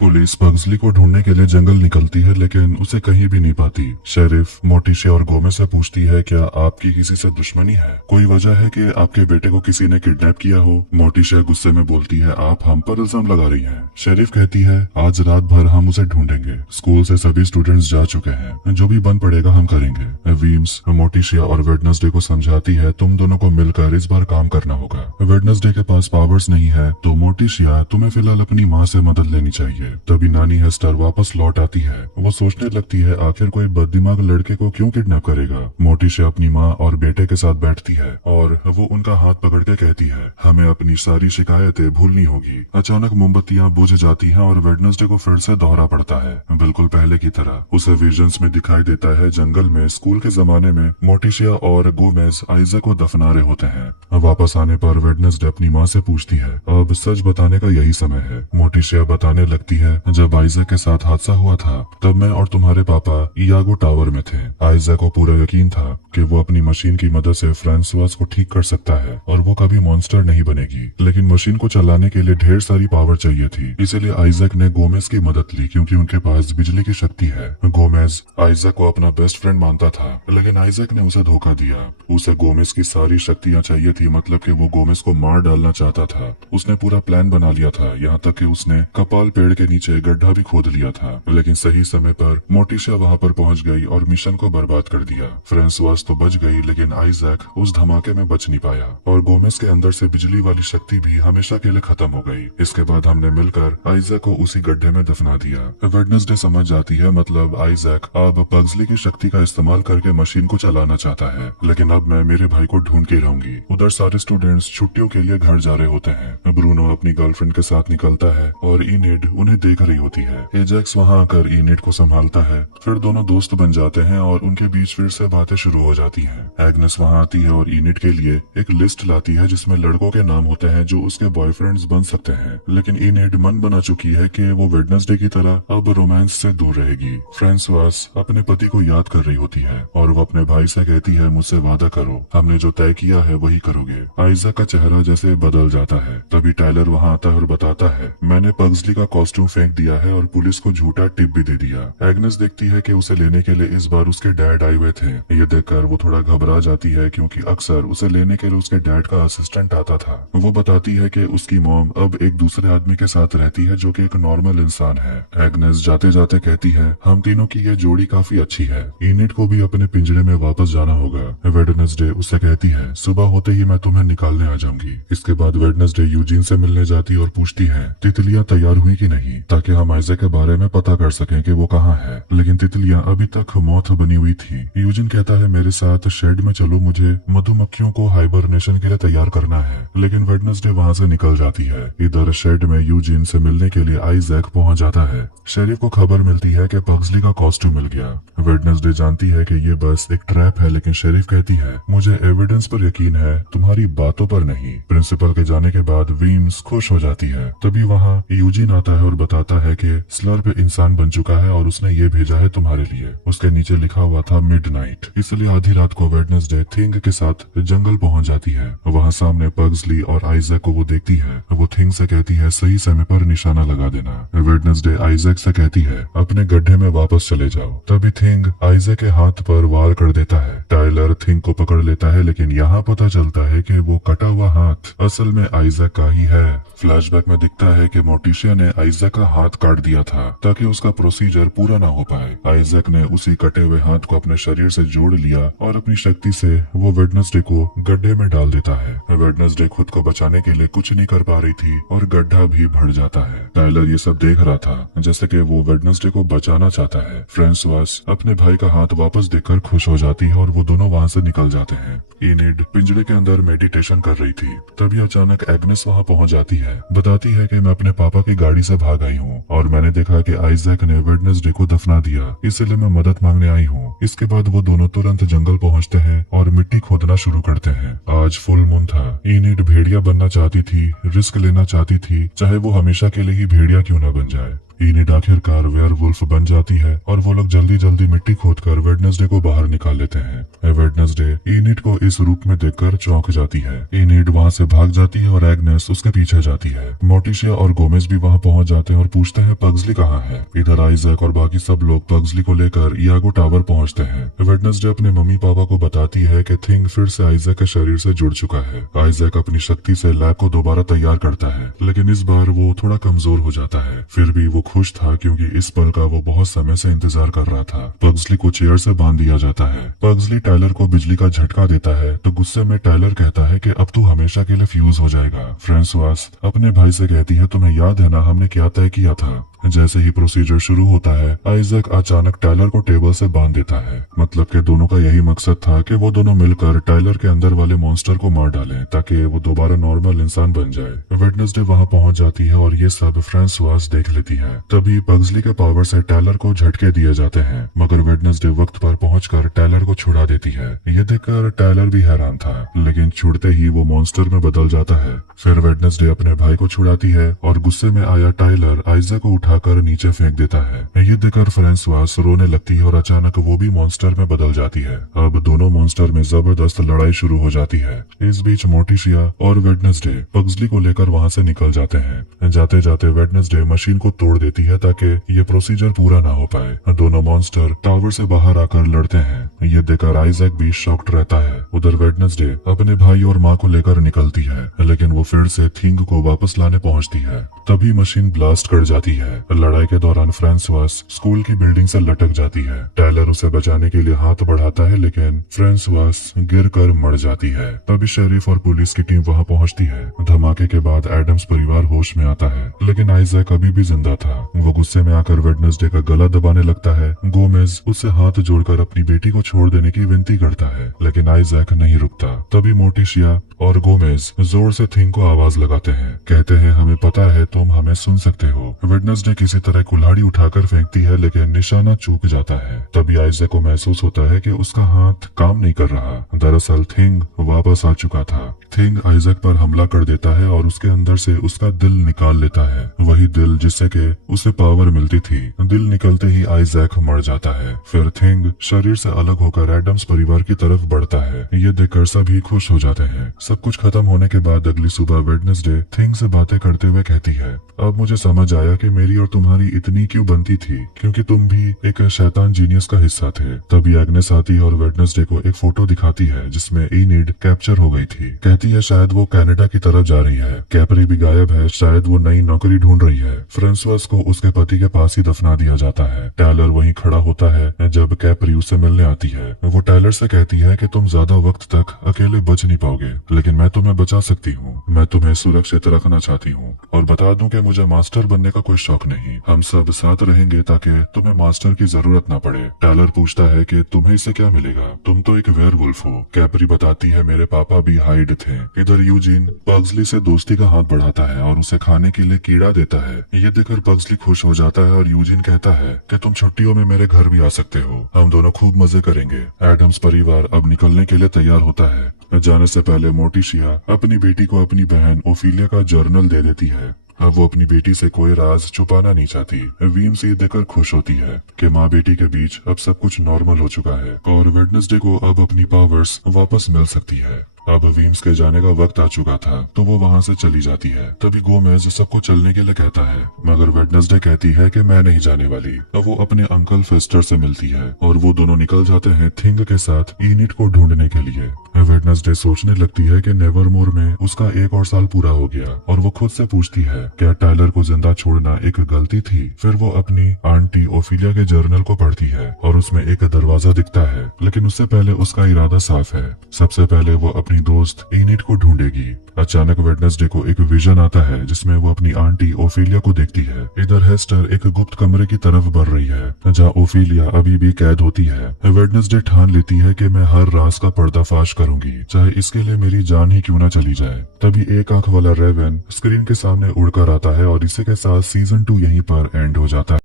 पुलिस पगजली को ढूंढने के लिए जंगल निकलती है, लेकिन उसे कहीं भी नहीं पाती। शेरिफ मोटिशिया और गोमेज से पूछती है, क्या आपकी किसी से दुश्मनी है? कोई वजह है कि आपके बेटे को किसी ने किडनैप किया हो? मोटिशिया गुस्से में बोलती है, आप हम पर इल्जाम लगा रही हैं। शेरिफ कहती है, आज रात भर हम उसे ढूंढेंगे। स्कूल से सभी स्टूडेंट्स जा चुके हैं, जो भी बन पड़ेगा हम करेंगे। वीम्स मोटिशिया और वेडनेसडे को समझाती है, तुम दोनों को मिलकर इस बार काम करना होगा। वेडनेसडे के पास पावर्स नहीं है, तो मोटिशिया तुम्हें फिलहाल अपनी माँ से मदद लेनी चाहिए। तभी नानी हेस्टर वापस लौट आती है। वो सोचने लगती है, आखिर कोई बददिमाग लड़के को क्यों किडनैप करेगा। मोटिशिया अपनी माँ और बेटे के साथ बैठती है और वो उनका हाथ पकड़ के कहती है, हमें अपनी सारी शिकायतें भूलनी होगी। अचानक मोमबत्तियां बुझ जाती हैं और वेडनेसडे को फिर से दोहरा पड़ता है, बिल्कुल पहले की तरह। उसे विजन्स में दिखाई देता है, जंगल में स्कूल के जमाने में मोटिशिया और गोमेज आइजैक को दफना रहे होते हैं। वापस आने पर वेडनेसडे अपनी माँ से पूछती है, अब सच बताने का यही समय है। मोटिशिया बताने लगती है, जब आइजैक के साथ हादसा हुआ था तब मैं और तुम्हारे पापा इयागो टावर में थे। आइजैक को पूरा यकीन था कि वो अपनी मशीन की मदद से फ्रांसवास को ठीक कर सकता है और वो कभी मॉन्स्टर नहीं बनेगी, लेकिन मशीन को चलाने के लिए ढेर सारी पावर चाहिए थी। इसीलिए आइजैक ने गोमेज की मदद ली, क्योंकि उनके पास बिजली की शक्ति है। गोमेज आइजैक को अपना बेस्ट फ्रेंड मानता था, लेकिन आइजैक ने उसे धोखा दिया। उसे गोमेज की सारी शक्तियाँ चाहिए थी, मतलब कि वो गोमेज को मार डालना चाहता था। उसने पूरा प्लान बना लिया था, यहाँ तक कि उसने कपाल पेड़ के नीचे गड्ढा भी खोद लिया था, लेकिन सही समय पर मोटिशिया वहां पर पहुंच गई और मिशन को बर्बाद कर दिया। फ्रांसवास तो बच गई, लेकिन आइजैक उस धमाके में बच नहीं पाया और गोमेज के अंदर से बिजली वाली शक्ति भी हमेशा के लिए खत्म हो गई। इसके बाद हमने मिलकर आइजैक को उसी गड्ढे में दफना दिया। वेडनेसडे समझ जाती है, मतलब आइजैक अब पगजली की शक्ति का इस्तेमाल करके मशीन को चलाना चाहता है, लेकिन अब मैं मेरे भाई को ढूंढ के रहूंगी। उधर सारे स्टूडेंट्स छुट्टियों के लिए घर जा रहे होते हैं। ब्रूनो अपनी गर्लफ्रेंड के साथ निकलता है और इनेड उन्हें देख रही होती है। एजैक्स वहां आकर इनेड को संभालता है, फिर दोनों दोस्त बन जाते हैं और उनके बीच फिर से बातें शुरू हो जाती हैं। एग्नेस वहां आती है और इनेड के लिए एक लिस्ट लाती है जिसमें लड़कों के नाम होते हैं जो उसके बॉयफ्रेंड्स बन सकते हैं, लेकिन इनेड मन बना चुकी है कि वो वेडनेसडे की तरह अब रोमांस से दूर रहेगी। फ्रांसवास अपने पति को याद कर रही होती है और वो अपने भाई से कहती है, मुझसे वादा करो, हमने जो तय किया है वही करोगे। आइजैक का चेहरा जैसे बदल जाता है। तभी टाइलर वहां आता है और बताता है, मैंने पगजली का कॉस्ट्यूम फेंक दिया है और पुलिस को झूठा टिप भी दे दिया। एग्नेस देखती है कि उसे लेने के लिए इस बार उसके डैड आए हुए थे। ये देखकर वो थोड़ा घबरा जाती है, क्योंकि अक्सर उसे लेने के लिए उसके डैड का असिस्टेंट आता था। वो बताती है कि उसकी मॉम अब एक दूसरे आदमी के साथ रहती है जो कि एक नॉर्मल इंसान है। एग्नेस जाते जाते कहती है, हम तीनों की ये जोड़ी काफी अच्छी है, इनेड को भी अपने पिंजरे में वापस जाना होगा। वेडनेसडे उससे कहती है, सुबह होते ही मैं तुम्हें निकालने आ जाऊंगी। इसके बाद वेडनेसडे यूजीन से मिलने जाती और पूछती है, तितलियां तैयार हुई कि नहीं, ताकि हम आइजैक के बारे में पता कर सकें कि वो कहाँ है। लेकिन तितलियां अभी तक मौत बनी हुई थी। यूजिन कहता है, मेरे साथ शेड में चलो, मुझे मधुमक्खियों को हाइबरनेशन के लिए तैयार करना है। लेकिन वेडनेसडे वहाँ से निकल जाती है। इधर शेड में यूजिन से मिलने के लिए आइजैक पहुँच जाता है। शेरिफ को खबर मिलती है कि पगजली का कॉस्ट्यूम मिल गया। वेडनेसडे जानती है कि ये बस एक ट्रैप है, लेकिन शेरिफ कहती है, मुझे एविडेंस पर यकीन है, तुम्हारी बातों पर नहीं। प्रिंसिपल के जाने के बाद वीम्स खुश हो जाती है। तभी वहाँ यूजिन आता है और बताता है कि स्लर्प इंसान बन चुका है और उसने ये भेजा है तुम्हारे लिए। उसके नीचे लिखा हुआ था मिडनाइट। इसलिए आधी रात को वेडनेसडे थिंग के साथ जंगल पहुंच जाती है। वहाँ सामने पगजली और आइजैक को वो देखती है। वो थिंग से कहती है, सही समय पर निशाना लगा देना। वेडनेसडे आइजैक से कहती है, अपने गड्ढे में वापस चले जाओ। तभी थिंग आइजैक के हाथ पर वार कर देता है। टाइलर थिंग को पकड़ लेता है, लेकिन यहाँ पता चलता है कि वो कटा हुआ हाथ असल में आइजैक का ही है। फ्लैशबैक में दिखता है कि मोटिशिया ने आइजैक का हाथ काट दिया था ताकि उसका प्रोसीजर पूरा ना हो पाए। आइजैक ने उसी कटे हुए हाथ को अपने शरीर से जोड़ लिया और अपनी शक्ति से वो वेडनेसडे को गड्ढे में डाल देता है। वेडनेसडे खुद को बचाने के लिए कुछ नहीं कर पा रही थी और गड्ढा भी भर जाता है। टाइलर ये सब देख रहा था, जैसे कि वो वेडनेसडे को बचाना चाहता है। फ्रांसवास अपने भाई का हाथ वापस देखकर खुश हो जाती है और वो दोनों वहाँ से निकल जाते हैं। इनेड पिंजरे के अंदर मेडिटेशन कर रही थी। तभी अचानक एग्नेस वहाँ पहुँच जाती है। बताती है कि मैं अपने पापा की गाड़ी से भाग आई हूँ और मैंने देखा कि आइजैक ने वेडनेसडे को दफना दिया, इसलिए मैं मदद मांगने आई हूँ। इसके बाद वो दोनों तुरंत जंगल पहुँचते हैं और मिट्टी खोदना शुरू करते हैं। आज फुल मून था। इनिड भेड़िया बनना चाहती थी, रिस्क लेना चाहती थी, चाहे वो हमेशा के लिए ही भेड़िया क्यों न बन जाए। इनिड आखिरकार वेयरवुल्फ बन जाती है और वो लोग जल्दी जल्दी मिट्टी खोदकर वेडनेसडे को बाहर निकाल लेते हैं। वेडनेसडे इनिड को इस रूप में देखकर चौंक जाती है। इनिड वहाँ से भाग जाती है और एग्नेस उसके पीछे जाती है। मोर्टिशिया और गोमेज भी वहाँ पहुँच जाते हैं और पूछते हैं पग्सली कहाँ है। इधर आइजैक और बाकी सब लोग पग्सली को लेकर इयागो टावर पहुँचते हैं। वेडनेसडे अपने मम्मी पापा को बताती है कि थिंग फिर से आइजैक के शरीर से जुड़ चुका है। आइजैक अपनी शक्ति से लैब को दोबारा तैयार करता है, लेकिन इस बार वो थोड़ा कमजोर हो जाता है। फिर भी वो खुश था क्योंकि इस पल का वो बहुत समय से इंतजार कर रहा था। पग्सली को चेयर से बांध दिया जाता है। पग्सली टायलर को बिजली का झटका देता है तो गुस्से में टायलर कहता है कि अब तू हमेशा के लिए फ्यूज हो जाएगा। फ्रांसवास अपने भाई से कहती है तुम्हें याद है ना हमने क्या तय किया था। जैसे ही प्रोसीजर शुरू होता है आइजैक अचानक टायलर को टेबल से बांध देता है। मतलब कि दोनों का यही मकसद था कि वो दोनों मिलकर टायलर के अंदर वाले मॉन्स्टर को मार डालें ताकि वो दोबारा नॉर्मल इंसान बन जाए। वेडनेसडे वहाँ पहुँच जाती है और ये सब फ्रांसवास देख लेती है। तभी पग्सली के पावर से टायलर को झटके दिए जाते हैं, मगर वेडनेसडे वक्त पर पहुंचकर टायलर को छुड़ा देती है। ये देखकर टायलर भी हैरान था, लेकिन छुड़ते ही वो मॉन्स्टर में बदल जाता है। फिर वेडनेसडे अपने भाई को छुड़ाती है और गुस्से में आया टायलर आइजैक को उठाकर नीचे फेंक देता है। ये देखकर फ्रांसवास रोने लगती है और अचानक वो भी मॉन्स्टर में बदल जाती है। अब दोनों मॉन्स्टर में जबरदस्त लड़ाई शुरू हो जाती है। इस बीच मोर्टिशिया और वेडनेसडे पग्सली को लेकर वहाँ से निकल जाते हैं। जाते जाते वेडनेसडे मशीन को तोड़ देती है ताकि ये प्रोसीजर पूरा ना हो पाए। दोनों मॉन्स्टर टावर से बाहर आकर लड़ते हैं। ये देखकर आइजैक भी शॉक्ड रहता है। उधर वेडनेसडे अपने भाई और माँ को लेकर निकलती है, लेकिन वो फिर से थिंग को वापस लाने पहुंचती है। तभी मशीन ब्लास्ट कर जाती है। लड़ाई के दौरान फ्रांसवास स्कूल की बिल्डिंग से लटक जाती है। टायलर उसे बचाने के लिए हाथ बढ़ाता है, लेकिन फ्रांसवास गिरकर मर जाती है। तभी शेरिफ और पुलिस की टीम वहाँ पहुँचती है। धमाके के बाद एडम्स परिवार होश में आता है, लेकिन आइजैक अभी भी जिंदा था। वो गुस्से में आकर वेडनेसडे का गला दबाने लगता है। गोमेज उससे हाथ जोड़कर अपनी बेटी को छोड़ देने की विनती करता है, लेकिन आइजैक नहीं रुकता। तभी मोर्टिशिया और गोमेज जोर से थिंग को आवाज लगाते हैं। कहते हैं हमें पता है तुम हमें सुन सकते हो। वेडनेसडे किसी तरह कुल्हाड़ी उठाकर फेंकती है, लेकिन निशाना चूक जाता है। तभी आइजैक को महसूस होता है कि उसका हाथ काम नहीं कर रहा। दरअसल थिंग वापस आ चुका था। थिंग आइजैक पर हमला कर देता है और उसके अंदर से उसका दिल निकाल लेता है, वही दिल जिससे कि उसे पावर मिलती थी। दिल निकलते ही आइजैक मर जाता है। फिर थिंग शरीर से अलग होकर एडम्स परिवार की तरफ बढ़ता है। ये देखकर सभी खुश हो जाते हैं। सब कुछ खत्म होने के बाद अगली सुबह वेडनेसडे थिंग से बातें करते हुए कहती है अब मुझे समझ आया कि मेरी और तुम्हारी इतनी क्यों बनती थी, क्योंकि तुम भी एक शैतान जीनियस का हिस्सा थे। तभी एग्नेस आती है और वेडनेसडे को एक फोटो दिखाती है जिसमें इनिड कैप्चर हो गई थी। कहती है शायद वो कनाडा की तरफ जा रही है। कैपरी भी गायब है, शायद वो नई नौकरी ढूंढ रही है। फ्रांसवास को उसके पति के पास ही दफना दिया जाता है। टायलर वहीं खड़ा होता है जब कैपरी उससे मिलने आती है। वो टायलर से कहती है कि तुम ज्यादा वक्त तक अकेले बच नहीं पाओगे, लेकिन मैं तुम्हें बचा सकती हूँ। मैं तुम्हें सुरक्षित रखना चाहती हूँ और बता दूं कि मुझे मास्टर बनने का कोई शौक नहीं। हम सब साथ रहेंगे ताकि तुम्हें मास्टर की जरूरत ना पड़े। टायलर पूछता है कि तुम्हें इससे क्या मिलेगा, तुम तो एक वेयरवुल्फ हो। कैपरी बताती है मेरे पापा भी हाइड थे। इधर यूजिन पग्सली से दोस्ती का हाथ बढ़ाता है और उसे खाने के लिए कीड़ा देता है। ये देखकर पग्सली खुश हो जाता है और यूजिन कहता है कि तुम छुट्टियों में मेरे घर भी आ सकते हो, हम दोनों खूब मजे करेंगे। एडम्स परिवार अब निकलने के लिए तैयार होता है। जाने से पहले मोर्टिशिया अपनी बेटी को अपनी बहन ओफिलिया का जर्नल दे देती है। अब वो अपनी बेटी से कोई राज छुपाना नहीं चाहती। वीम्स ये देखकर खुश होती है कि माँ बेटी के बीच अब सब कुछ नॉर्मल हो चुका है और वेडनेसडे को अब अपनी पावर्स वापस मिल सकती है। अब वीम्स के जाने का वक्त आ चुका था तो वो वहाँ से चली जाती है। तभी गोमेज सबको चलने के लिए कहता है, मगर वेडनेसडे कहती है कि मैं नहीं जाने वाली। अब वो अपने अंकल फेस्टर से मिलती है और वो दोनों निकल जाते हैं थिंग के साथ इनिड को ढूंढने के लिए। वेडनेसडे सोचने लगती है कि नेवरमोर में उसका 1 और साल पूरा हो गया और वो खुद से पूछती है क्या टायलर को जिंदा छोड़ना एक गलती थी। फिर वो अपनी आंटी ओफिलिया के जर्नल को पढ़ती है और उसमें एक दरवाजा दिखता है, लेकिन उससे पहले उसका इरादा साफ है। सबसे पहले वो अपनी दोस्त इनिड को ढूंढेगी। अचानक वेडनेसडे को एक विजन आता है जिसमें वो अपनी आंटी ओफिलिया को देखती है। इधर हेस्टर एक गुप्त कमरे की तरफ बढ़ रही है जहाँ ओफिलिया अभी भी कैद होती है। वेडनेसडे ठान लेती है कि मैं हर राज का पर्दाफाश करूंगी, चाहे इसके लिए मेरी जान ही क्यों ना चली जाए। तभी एक आंख वाला रेवन स्क्रीन के सामने उड़कर आता है और इसी के साथ सीजन 2 यहीं पर एंड हो जाता है।